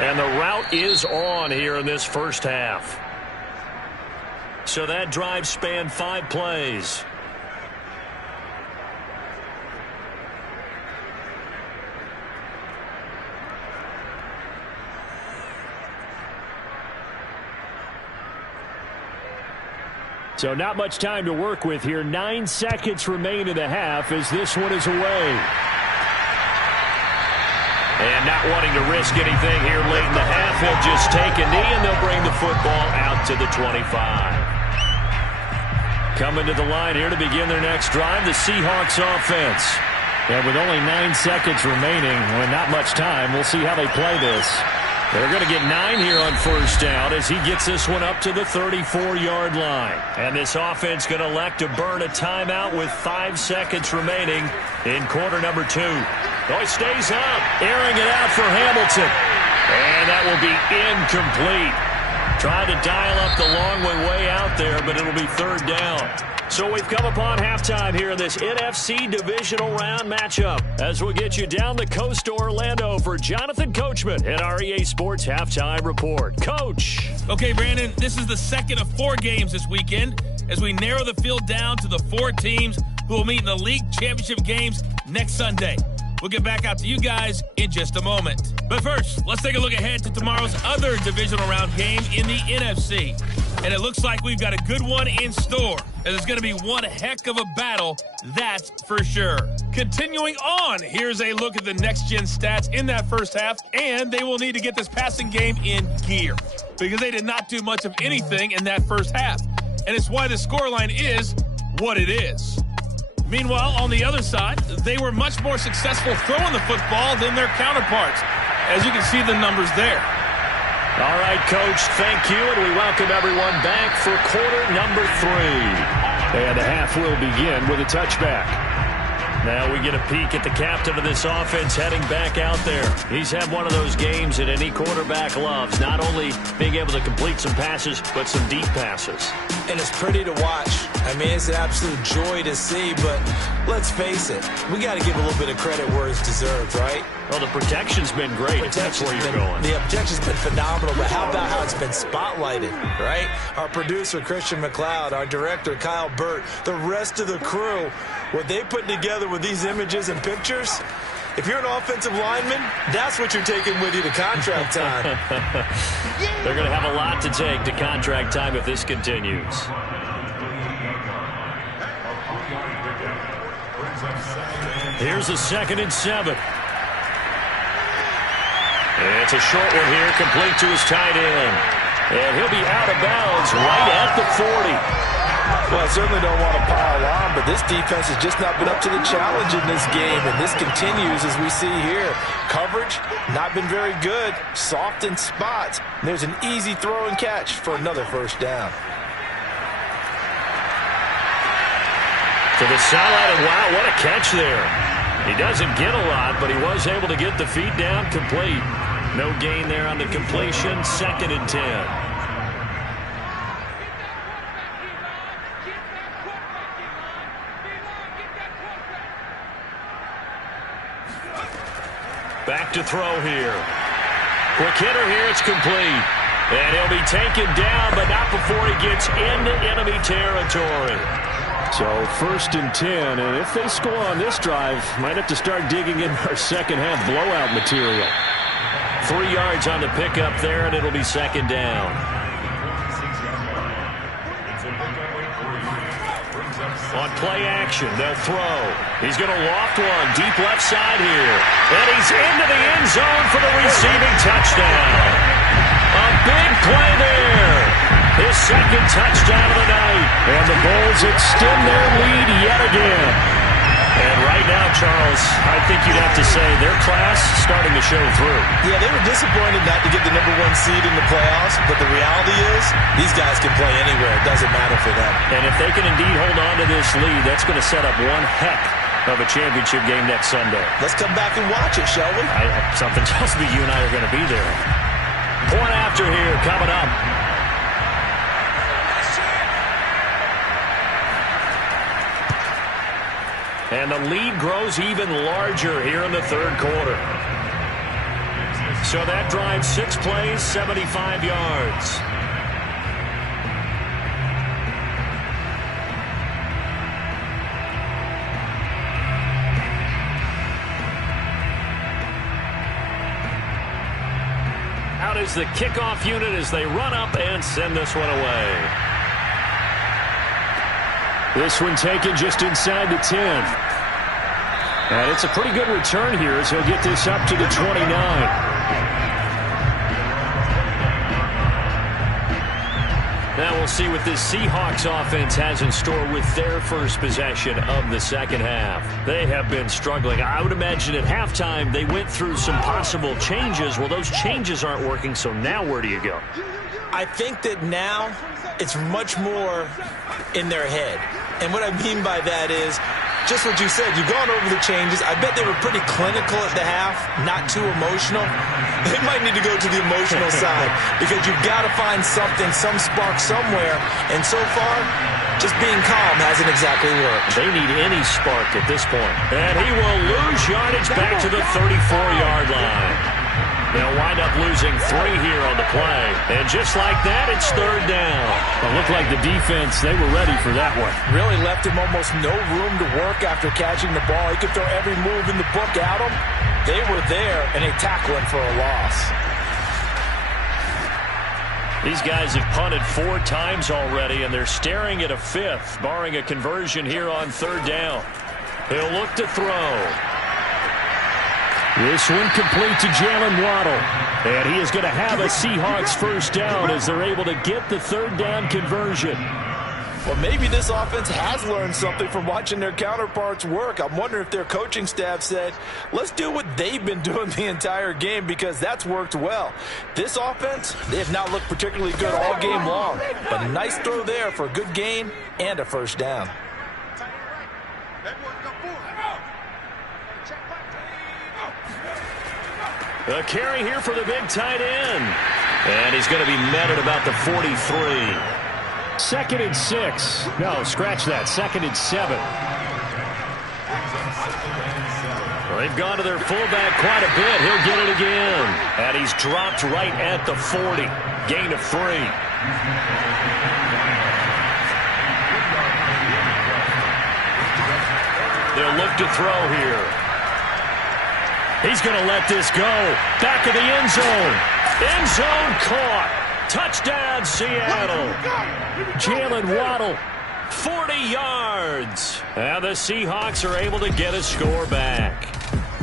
And the route is on here in this first half. So that drive spanned 5 plays. So not much time to work with here. 9 seconds remain in the half as this one is away. And not wanting to risk anything here late in the half, he'll just take a knee and they'll bring the football out to the 25. Coming to the line here to begin their next drive, the Seahawks offense. And with only 9 seconds remaining, and not much time, we'll see how they play this. They're going to get 9 here on first down as he gets this one up to the 34-yard line. And this offense going to elect to burn a timeout with 5 seconds remaining in quarter number 2. Oh, he stays up, airing it out for Hamilton. And that will be incomplete. Trying to dial up the long way out there, but it'll be third down. So we've come upon halftime here in this NFC Divisional Round matchup as we'll get you down the coast to Orlando for Jonathan Coachman at our EA Sports Halftime Report. Coach. Okay, Brandon, this is the second of 4 games this weekend as we narrow the field down to the 4 teams who will meet in the league championship games next Sunday. We'll get back out to you guys in just a moment. But first, let's take a look ahead to tomorrow's other divisional round game in the NFC. And it looks like we've got a good one in store. And it's going to be one heck of a battle, that's for sure. Continuing on, here's a look at the next-gen stats in that first half. And they will need to get this passing game in gear because they did not do much of anything in that first half. And it's why the scoreline is what it is. Meanwhile, on the other side, they were much more successful throwing the football than their counterparts. As you can see the numbers there. All right, Coach, thank you, and we welcome everyone back for quarter number 3. And the half will begin with a touchback. Now we get a peek at the captain of this offense heading back out there. He's had one of those games that any quarterback loves, not only being able to complete some passes, but some deep passes. And it's pretty to watch. I mean, it's an absolute joy to see, but let's face it, we got to give a little bit of credit where it's deserved, right? Well, the protection's been great. That's where you're going. The protection's been phenomenal, but how about how it's been spotlighted, right? Our producer, Christian McLeod, our director, Kyle Burt, the rest of the crew, what they put together with these images and pictures, if you're an offensive lineman, that's what you're taking with you to contract time. They're going to have a lot to take to contract time if this continues. Here's a 2nd and 7. It's a short one here, complete to his tight end. And he'll be out of bounds right at the 40. Well, I certainly don't want to pile on, but this defense has just not been up to the challenge in this game, and this continues as we see here. Coverage, not been very good, soft in spots. And there's an easy throw and catch for another first down. To the sideline, and wow, what a catch there. He doesn't get a lot, but he was able to get the feet down complete. No gain there on the completion, 2nd and 10. Back to throw here. Quick hitter here, it's complete. And he'll be taken down, but not before he gets into enemy territory. So 1st and 10, and if they score on this drive, might have to start digging in our second half blowout material. 3 yards on the pickup there, and it'll be 2nd down. On play action, they'll throw. He's going to loft one, deep left side here. And he's into the end zone for the receiving touchdown. A big play there. His 2nd touchdown of the night. And the Bulls extend their lead yet again. And right now, Charles, I think you'd have to say their class starting to show through. Yeah, they were disappointed not to get the number 1 seed in the playoffs, but the reality is these guys can play anywhere. It doesn't matter for them. And if they can indeed hold on to this lead, that's going to set up one heck of a championship game next Sunday. Let's come back and watch it, shall we? Something tells me you and I are going to be there. Point after here coming up. And the lead grows even larger here in the third quarter. So that drive, 6 plays, 75 yards. Out is the kickoff unit as they run up and send this one away. This one taken just inside the 10. And it's a pretty good return here as he'll get this up to the 29. Now we'll see what this Seahawks offense has in store with their first possession of the second half. They have been struggling. I would imagine at halftime they went through some possible changes. Well, those changes aren't working, so now where do you go? I think that now it's much more in their head. And what I mean by that is just what you said. You've gone over the changes. I bet they were pretty clinical at the half, not too emotional. They might need to go to the emotional side because you've got to find something, some spark somewhere. And so far, just being calm hasn't exactly worked. They need any spark at this point. And he will lose yardage back to the 34-yard line. They'll wind up losing 3 here on the play. And just like that, it's third down. It looked like the defense, they were ready for that one. Really left him almost no room to work after catching the ball. He could throw every move in the book at him. They were there, and they tackle him for a loss. These guys have punted 4 times already, and they're staring at a 5th, barring a conversion here on third down. He'll look to throw. This one complete to Jalen Waddle. And he is going to have a Seahawks first down as they're able to get the third down conversion. Well, maybe this offense has learned something from watching their counterparts work. I'm wondering if their coaching staff said, let's do what they've been doing the entire game because that's worked well. This offense, they have not looked particularly good all game long. But a nice throw there for a good gain and a first down. A carry here for the big tight end. And he's going to be met at about the 43. 2nd and 6. No, scratch that. 2nd and 7. Well, they've gone to their fullback quite a bit. He'll get it again. And he's dropped right at the 40. Gain of 3. They'll look to throw here. He's going to let this go. Back of the end zone. End zone caught. Touchdown, Seattle. Jalen Waddle. 40 yards. And the Seahawks are able to get a score back.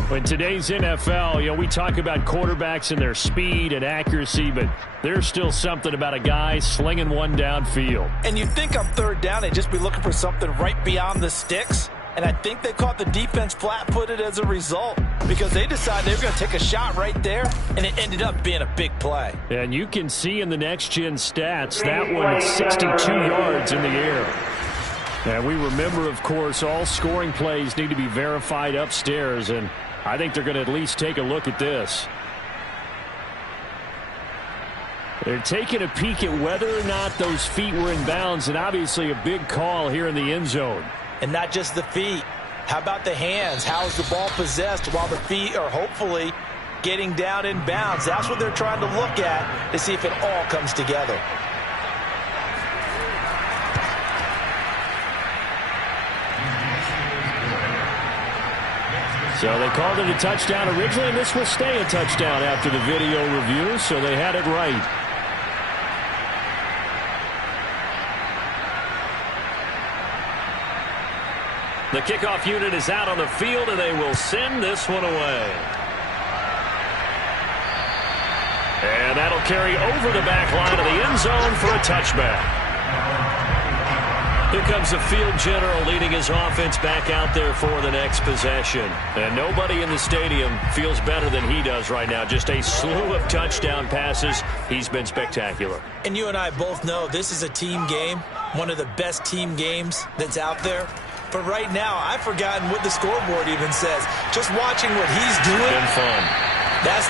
In today's NFL, we talk about quarterbacks and their speed and accuracy, but there's still something about a guy slinging one downfield. And you'd think on third down they'd just be looking for something right beyond the sticks. And I think they caught the defense flat-footed as a result because they decided they were going to take a shot right there, and it ended up being a big play. And you can see in the next-gen stats, that one 62 yards in the air. And we remember, of course, all scoring plays need to be verified upstairs, and I think they're going to at least take a look at this. They're taking a peek at whether or not those feet were in bounds, and obviously a big call here in the end zone. And not just the feet. How about the hands? How is the ball possessed while the feet are hopefully getting down in bounds? That's what they're trying to look at to see if it all comes together. So they called it a touchdown originally, and this will stay a touchdown after the video review, so they had it right. The kickoff unit is out on the field, and they will send this one away. And that'll carry over the back line of the end zone for a touchback. Here comes the field general leading his offense back out there for the next possession. And nobody in the stadium feels better than he does right now. Just a slew of touchdown passes. He's been spectacular. And you and I both know this is a team game, one of the best team games that's out there. But right now, I've forgotten what the scoreboard even says. Just watching what he's doing. Been fun. That's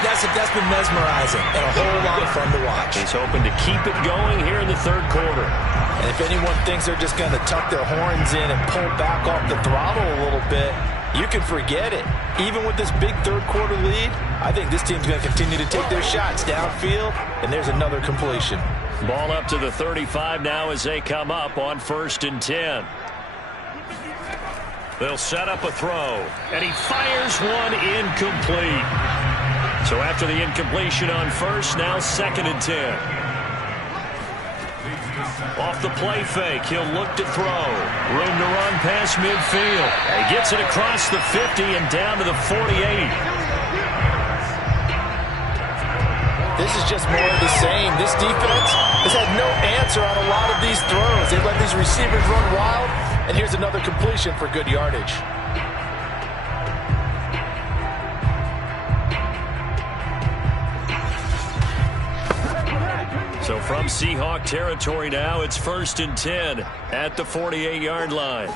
been mesmerizing and a whole lot of fun to watch. He's hoping to keep it going here in the third quarter. And if anyone thinks they're just going to tuck their horns in and pull back off the throttle a little bit, you can forget it. Even with this big third quarter lead, I think this team's going to continue to take their shots downfield, and there's another completion. Ball up to the 35 now as they come up on 1st and 10. They'll set up a throw, and he fires one incomplete. So after the incompletion on first, now 2nd and 10. Off the play fake, he'll look to throw. Room to run past midfield. He gets it across the 50 and down to the 48. This is just more of the same. This defense has had no answer on a lot of these throws. They let these receivers run wild, and here's another completion for good yardage. So from Seahawk territory now, it's 1st and 10 at the 48-yard line.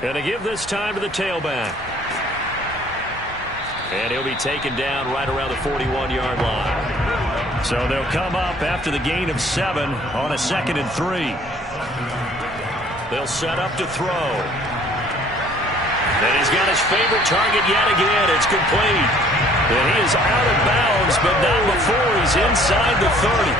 And to give this time to the tailback. And he'll be taken down right around the 41-yard line. So they'll come up after the gain of 7 on a 2nd and 3. They'll set up to throw. And he's got his favorite target yet again. It's complete. And he is out of bounds, but not before he's inside the 30.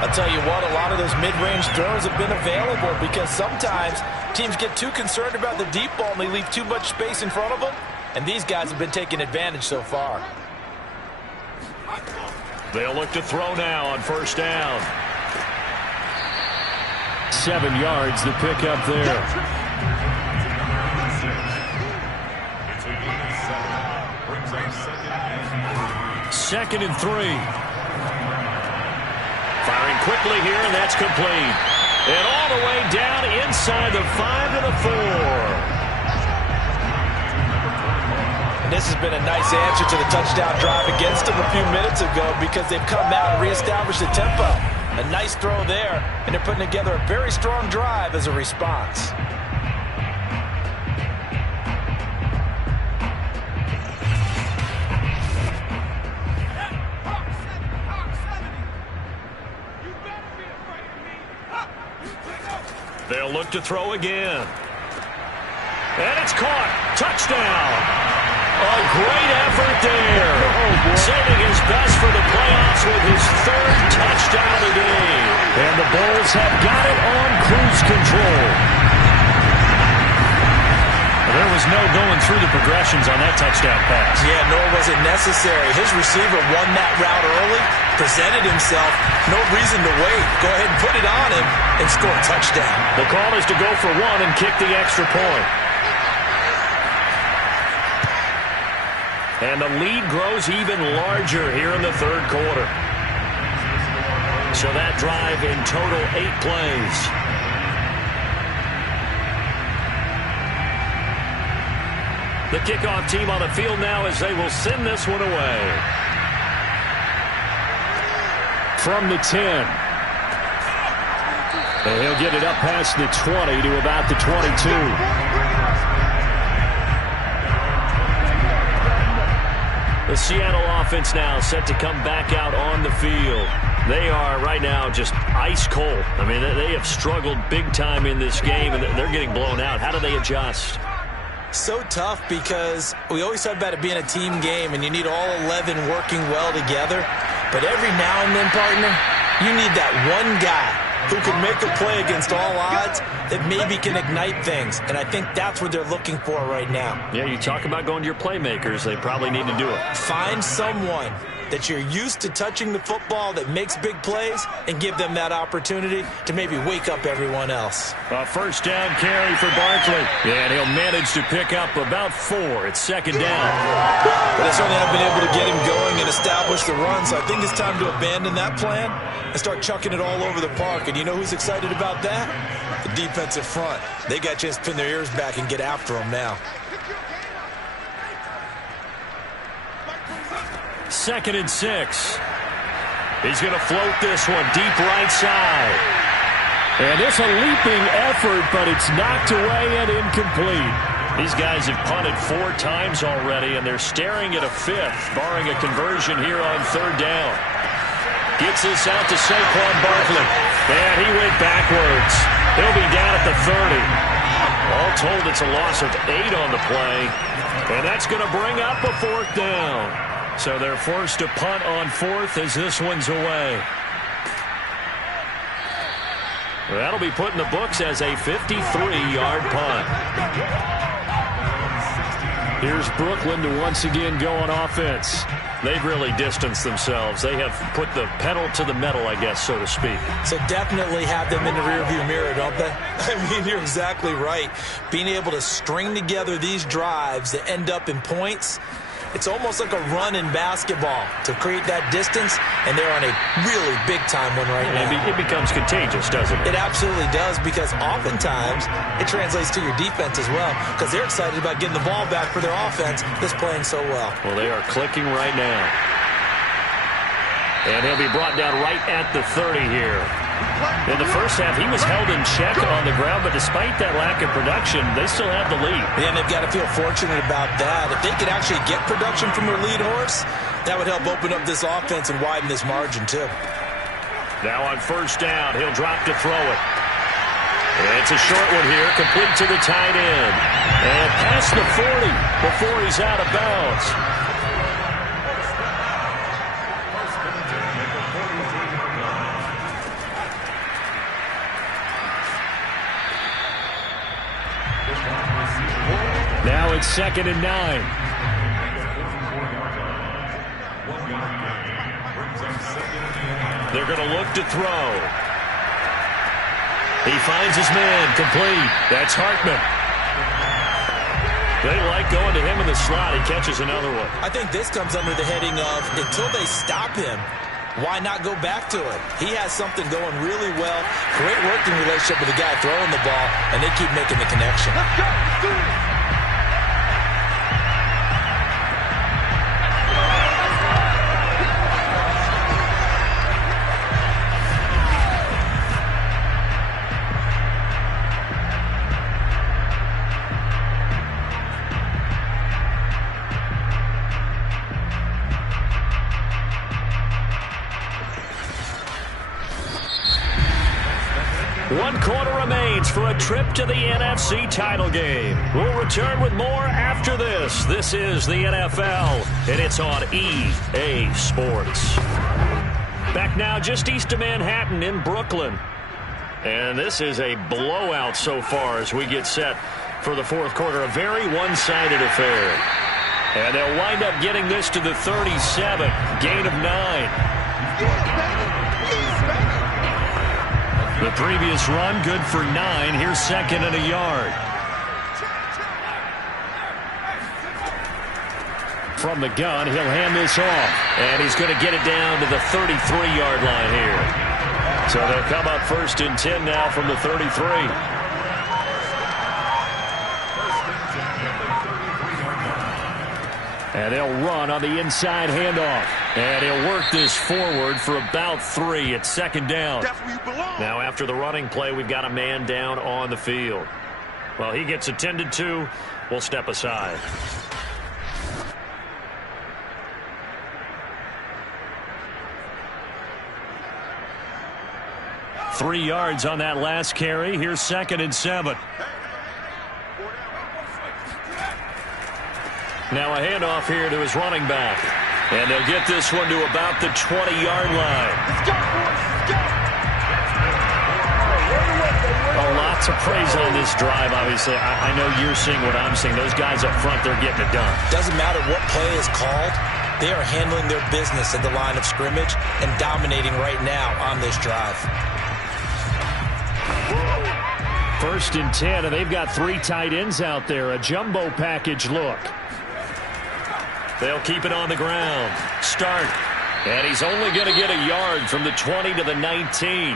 I'll tell you what, a lot of those mid-range throws have been available because sometimes teams get too concerned about the deep ball and they leave too much space in front of them. And these guys have been taking advantage so far. They'll look to throw now on 1st down. 7 yards the pickup there. 2nd and 3. Firing quickly here, and that's complete. And all the way down inside the 5 to the 4. And this has been a nice answer to the touchdown drive against them a few minutes ago because they've come out and reestablished the tempo. A nice throw there, and they're putting together a very strong drive as a response. They'll look to throw again. And it's caught. Touchdown. A great effort there. Saving his best for the playoffs with his 3rd touchdown today. And the Bulls have got it on cruise control. There was no going through the progressions on that touchdown pass. Yeah, nor was it necessary. His receiver won that route early, presented himself. No reason to wait. Go ahead and put it on him and score a touchdown. The call is to go for 1 and kick the extra point. And the lead grows even larger here in the 3rd quarter. So that drive in total 8 plays. The kickoff team on the field now as they will send this one away. From the 10. And he'll get it up past the 20 to about the 22. The Seattle offense now set to come back out on the field. They are right now just ice cold. I mean, they have struggled big time in this game, and they're getting blown out. How do they adjust? So tough because we always talk about it being a team game and you need all 11 working well together. But every now and then, partner, you need that one guy who can make a play against all odds that maybe can ignite things. And I think that's what they're looking for right now. Yeah, you talk about going to your playmakers. They probably need to do it. Find someone that you're used to touching the football that makes big plays and give them that opportunity to maybe wake up everyone else. A 1st down carry for Barkley. And he'll manage to pick up about 4. It's 2nd down. But they certainly have been able to get him going and establish the run, so I think it's time to abandon that plan and start chucking it all over the park. And you know who's excited about that? The defensive front. They got a chance to pin their ears back and get after him now. 2nd and 6. He's going to float this one deep right side. And this a leaping effort, but it's knocked away and incomplete. These guys have punted 4 times already, and they're staring at a 5th, barring a conversion here on 3rd down. Gets this out to Saquon Barkley. And he went backwards. He'll be down at the 30. All told, it's a loss of 8 on the play. And that's going to bring up a 4th down. So they're forced to punt on 4th as this one's away. That'll be put in the books as a 53-yard punt. Here's Brooklyn to once again go on offense. They've really distanced themselves. They have put the pedal to the metal, I guess, so to speak. So definitely have them in the rearview mirror, don't they? I mean, you're exactly right. Being able to string together these drives that end up in points, it's almost like a run in basketball to create that distance, and they're on a really big-time one right now. It becomes contagious, doesn't it? It absolutely does, because oftentimes it translates to your defense as well, because they're excited about getting the ball back for their offense that's playing so well. Well, they are clicking right now. And he'll be brought down right at the 30 here. In the first half, he was held in check on the ground, but despite that lack of production, they still have the lead. And they've got to feel fortunate about that. If they could actually get production from their lead horse, that would help open up this offense and widen this margin, too. Now on 1st down, he'll drop to throw it. And it's a short one here, complete to the tight end. And past the 40 before he's out of bounds. Now it's 2nd and 9. They're going to look to throw. He finds his man, complete. That's Hartman. They like going to him in the slot. He catches another one. I think this comes under the heading of, until they stop him, why not go back to it? He has something going really well. Great working relationship with the guy throwing the ball, and they keep making the connection. Let's go. Let's do it. One quarter remains for a trip to the NFC title game. We'll return with more after this. This is the NFL, and it's on EA Sports. Back now just east of Manhattan in Brooklyn. And this is a blowout so far as we get set for the 4th quarter. A very one-sided affair. And they'll wind up getting this to the 37. Gain of 9. The previous run, good for 9. Here's 2nd and a yard. From the gun, he'll hand this off. And he's going to get it down to the 33-yard line here. So they'll come up 1st and 10 now from the 33. And they'll run on the inside handoff. And he'll work this forward for about 3. It's 2nd down. Now after the running play, we've got a man down on the field. Well, he gets attended to. We'll step aside. Three yards on that last carry. Here's 2nd and 7. Now a handoff here to his running back. And they'll get this one to about the 20-yard line. Let's go, boys. Let's go. A lot to praise on this drive, obviously. I know you're seeing what I'm seeing. Those guys up front, they're getting it done. Doesn't matter what play is called. They are handling their business at the line of scrimmage and dominating right now on this drive. 1st and 10, and they've got 3 tight ends out there. A jumbo package look. They'll keep it on the ground. Start. And he's only going to get a yard from the 20 to the 19.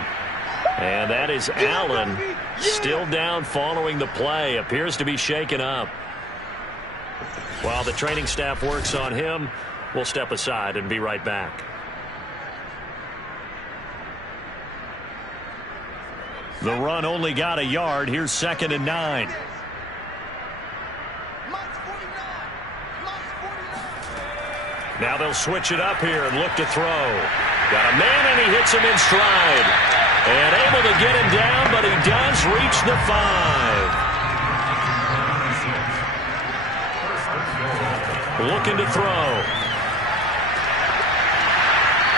And that is Allen still down following the play. Appears to be shaken up. While the training staff works on him, we'll step aside and be right back. The run only got a yard. Here's 2nd and 9. Now they'll switch it up here and look to throw. Got a man, and he hits him in stride. And able to get him down, but he does reach the 5. Looking to throw.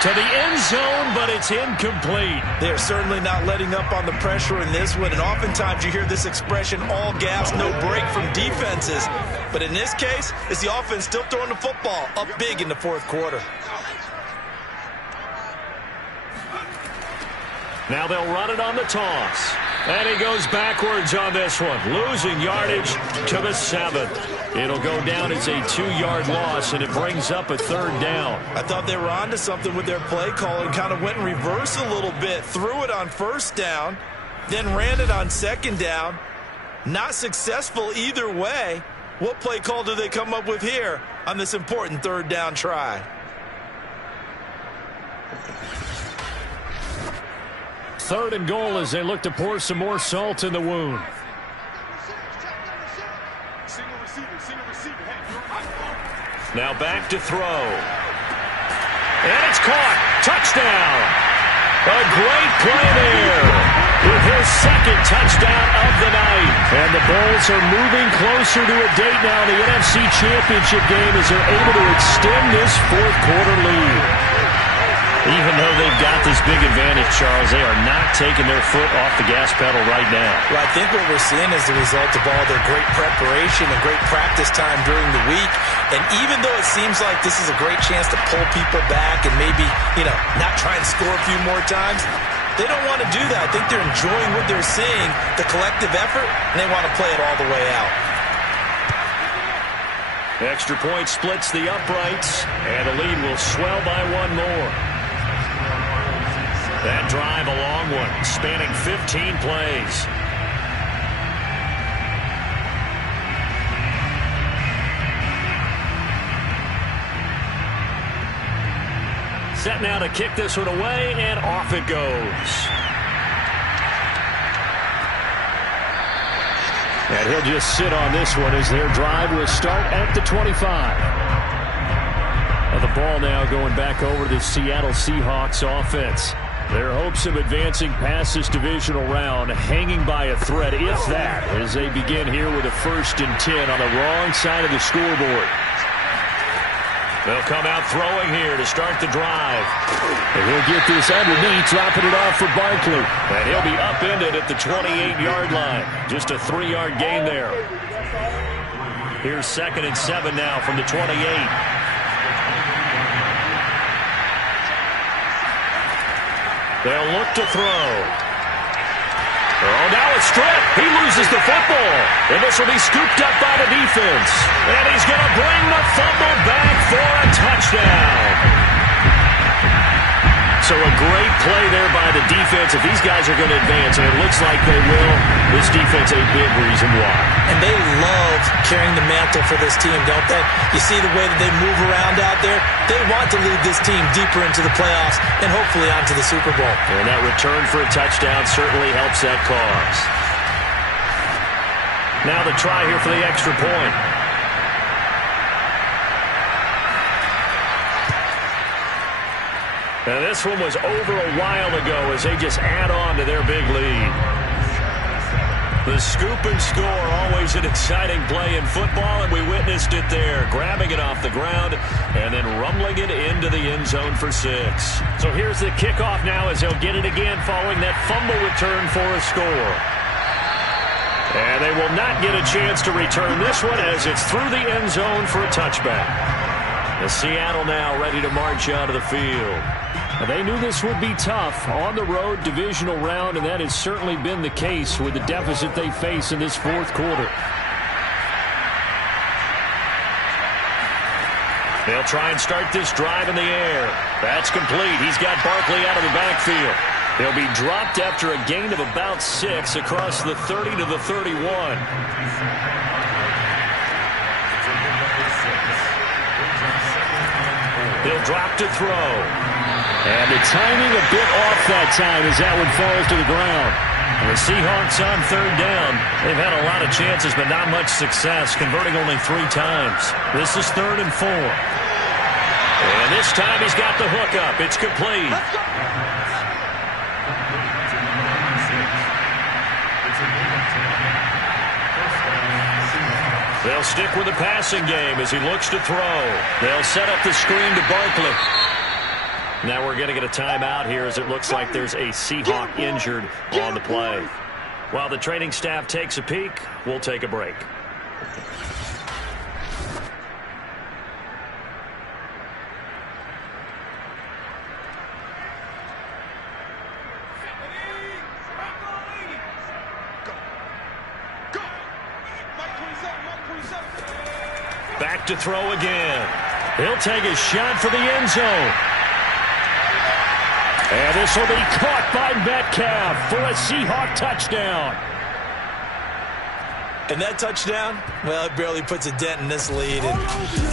To the end zone, but it's incomplete. They're certainly not letting up on the pressure in this one, and oftentimes you hear this expression, all gas, no break from defenses. But in this case, it's the offense still throwing the football up big in the fourth quarter. Now they'll run it on the toss. And he goes backwards on this one, losing yardage to the 7. It'll go down as a 2-yard loss, and it brings up a 3rd down. I thought they were onto something with their play call and kind of went in reverse a little bit. Threw it on 1st down, then ran it on 2nd down. Not successful either way. What play call do they come up with here on this important 3rd down try? 3rd and goal as they look to pour some more salt in the wound. Now back to throw. And it's caught. Touchdown. A great play there. With his 2nd touchdown of the night. And the Bulls are moving closer to a date now in the NFC Championship game as they're able to extend this fourth quarter lead. Even though they've got this big advantage, Charles, they are not taking their foot off the gas pedal right now. Well, I think what we're seeing is the result of all their great preparation and great practice time during the week. And even though it seems like this is a great chance to pull people back and maybe, not try and score a few more times, they don't want to do that. I think they're enjoying what they're seeing, the collective effort, and they want to play it all the way out. Extra point splits the uprights, and the lead will swell by 1 more. That drive, a long one, spanning 15 plays. Set now to kick this one away, and off it goes. And he'll just sit on this one as their drive will start at the 25. The ball now going back over to the Seattle Seahawks offense. Their hopes of advancing past this divisional round hanging by a thread, if that, as they begin here with a 1st and 10 on the wrong side of the scoreboard. They'll come out throwing here to start the drive. And he'll get this underneath, dropping it off for Barkley. And he'll be upended at the 28-yard line. Just a 3-yard gain there. Here's 2nd and 7 now from the 28. They'll look to throw. Oh, now it's stripped. He loses the football. And this will be scooped up by the defense. And he's going to bring the fumble back for a touchdown. So a great play there by the defense. If these guys are going to advance, and it looks like they will, this defense a big reason why. And they love carrying the mantle for this team, don't they? You see the way that they move around out there? They want to lead this team deeper into the playoffs and hopefully onto the Super Bowl. And that return for a touchdown certainly helps that cause. Now the try here for the extra point. Now this one was over a while ago as they just add on to their big lead. The scoop and score, always an exciting play in football, and we witnessed it there, grabbing it off the ground and then rumbling it into the end zone for 6. So here's the kickoff now as they'll get it again following that fumble return for a score. And they will not get a chance to return this one as it's through the end zone for a touchback. The Seattle now ready to march out of the field. They knew this would be tough on the road divisional round, and that has certainly been the case with the deficit they face in this fourth quarter. They'll try and start this drive in the air. That's complete. He's got Barkley out of the backfield. He'll be dropped after a gain of about 6 across the 30 to the 31. He'll drop to throw. And the timing a bit off that time as that one falls to the ground. The Seahawks on third down. They've had a lot of chances, but not much success, converting only 3 times. This is 3rd and 4. And this time he's got the hook up. It's complete. They'll stick with the passing game as he looks to throw. They'll set up the screen to Barkley. Now we're going to get a timeout here as it looks like there's a Seahawk injured on the play. While the training staff takes a peek, we'll take a break. Back to throw again. He'll take a shot for the end zone. And this will be caught by Metcalf for a Seahawk touchdown. And that touchdown, well, it barely puts a dent in this lead. And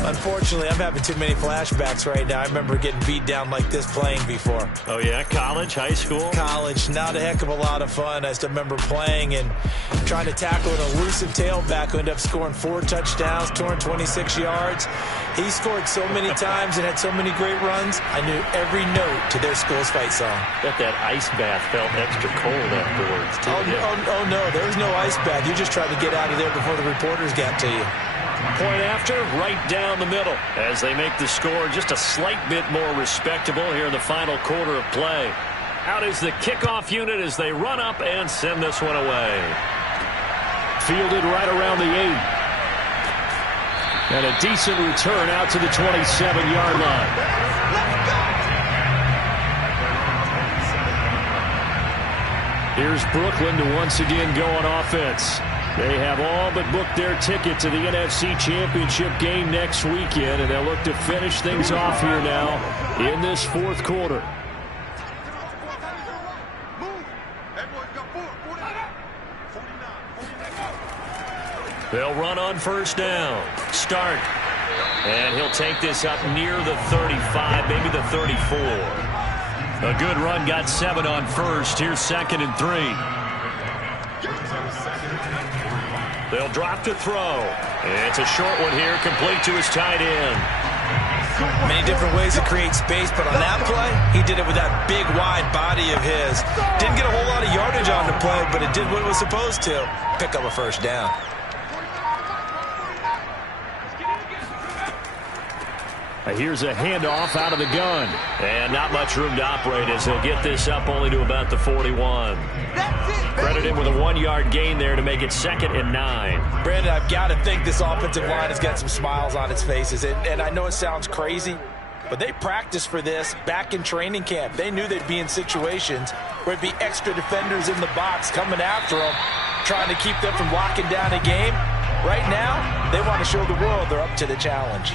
unfortunately, I'm having too many flashbacks right now. I remember getting beat down like this playing before. Oh, yeah? College, high school? College. Not a heck of a lot of fun. I still remember playing and trying to tackle an elusive tailback who ended up scoring 4 touchdowns, 226 yards. He scored so many times and had so many great runs, I knew every note to their school's fight song. Bet that ice bath felt extra cold afterwards, too. Oh, no, there was no ice bath. You just tried to get out of there before the reporters got to you. Point after, right down the middle, as they make the score just a slight bit more respectable here in the final quarter of play. Out is the kickoff unit as they run up and send this one away. Fielded right around the 8. And a decent return out to the 27-yard line. Here's Brooklyn to once again go on offense. They have all but booked their ticket to the NFC Championship game next weekend, and they'll look to finish things off here now in this 4th quarter. They'll run on first down. Start. And he'll take this up near the 35, maybe the 34. A good run, got 7 on first. Here's 2nd and 3. They'll drop to throw. It's a short one here, complete to his tight end. Many different ways to create space, but on that play, he did it with that big, wide body of his. Didn't get a whole lot of yardage on the play, but it did what it was supposed to. Pick up a first down. Here's a handoff out of the gun. And not much room to operate as he'll get this up only to about the 41. Credit him with a 1-yard gain there to make it 2nd and 9. Brandon, I've got to think this offensive line has got some smiles on its faces. And I know it sounds crazy, but they practiced for this back in training camp. They knew they'd be in situations where it'd be extra defenders in the box coming after them, trying to keep them from locking down a game. Right now, they want to show the world they're up to the challenge.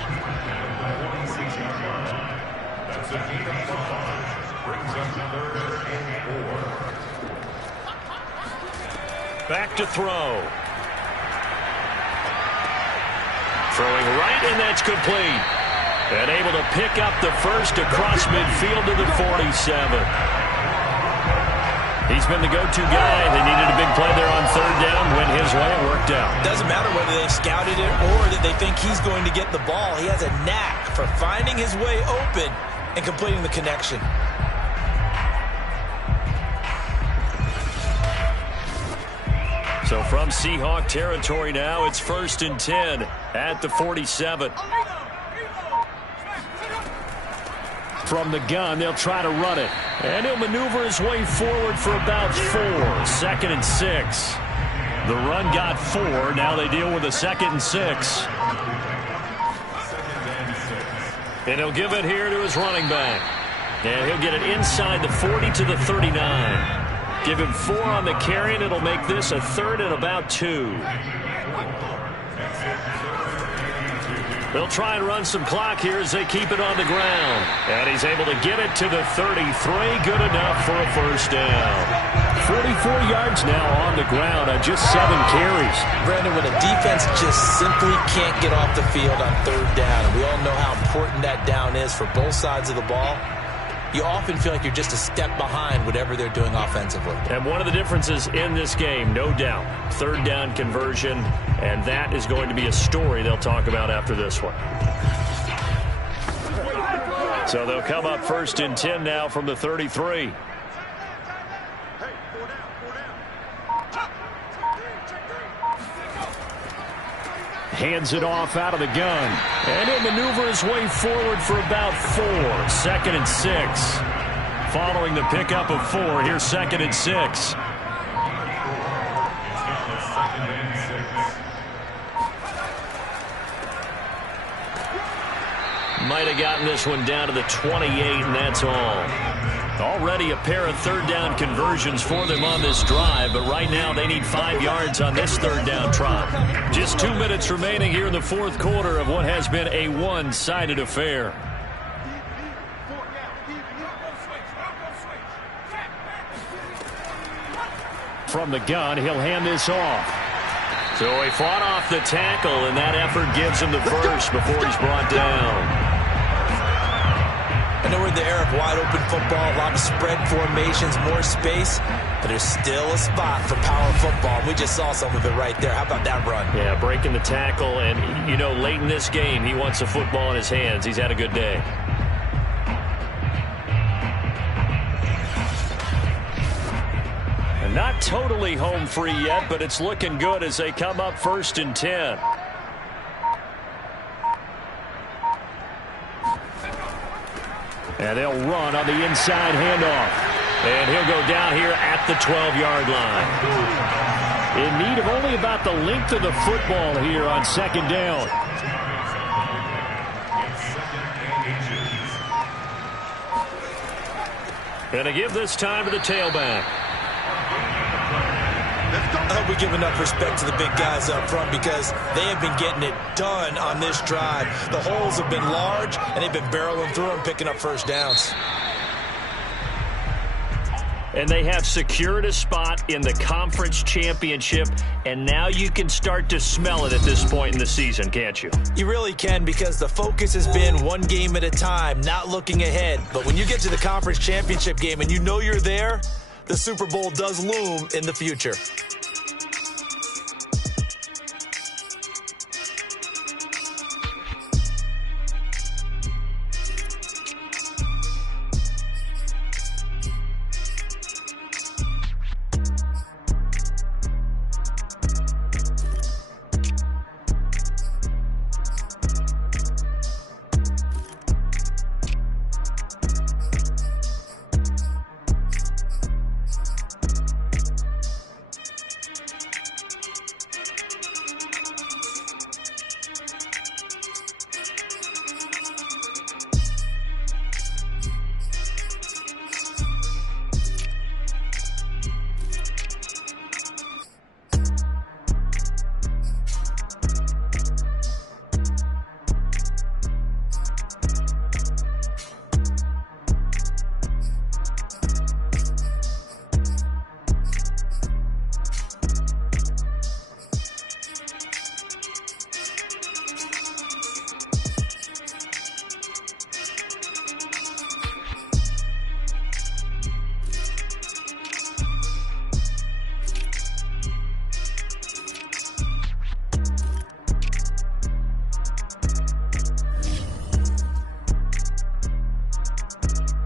Back to throw. Throwing right, and that's complete. And able to pick up the first across midfield to the 47. He's been the go-to guy. They needed a big play there on third down. Went his way. It worked out. Doesn't matter whether they scouted it or that they think he's going to get the ball. He has a knack for finding his way open and completing the connection. So from Seahawk territory now, it's 1st and 10 at the 47. From the gun, they'll try to run it. And he'll maneuver his way forward for about 4. 2nd and 6. The run got 4. Now they deal with a 2nd and 6. And he'll give it here to his running back. And he'll get it inside the 40 to the 39. Give him 4 on the carry, and it'll make this a 3rd and about 2. They'll try and run some clock here as they keep it on the ground. And he's able to get it to the 33. Good enough for a first down. 44 yards now on the ground on just 7 carries. Brandon, when a defense just simply can't get off the field on third down, and we all know how important that down is for both sides of the ball, you often feel like you're just a step behind whatever they're doing offensively. And one of the differences in this game, no doubt, third down conversion, and that is going to be a story they'll talk about after this one. So they'll come up 1st and 10 now from the 33. Hands it off out of the gun. And he'll maneuver his way forward for about 4. 2nd and 6. Following the pickup of 4, here's 2nd and 6. Might have gotten this one down to the 28, and that's all. Already a pair of third down conversions for them on this drive, but right now they need 5 yards on this third down try. Just 2 minutes remaining here in the 4th quarter of what has been a one-sided affair. From the gun, he'll hand this off. So he fought off the tackle, and that effort gives him the first before he's brought down. I know we're in the era of wide-open football, a lot of spread formations, more space, but there's still a spot for power football. We just saw some of it right there. How about that run? Yeah, breaking the tackle, and, you know, late in this game, he wants the football in his hands. He's had a good day. And not totally home free yet, but it's looking good as they come up 1st and 10. And they'll run on the inside handoff. And he'll go down here at the 12-yard line. In need of only about the length of the football here on 2nd down. And to give this time to the tailback. I hope we give enough respect to the big guys up front because they have been getting it done on this drive. The holes have been large, and they've been barreling through them, picking up first downs. And they have secured a spot in the conference championship, and now you can start to smell it at this point in the season, can't you? You really can because the focus has been one game at a time, not looking ahead. But when you get to the conference championship game and you know you're there, the Super Bowl does loom in the future.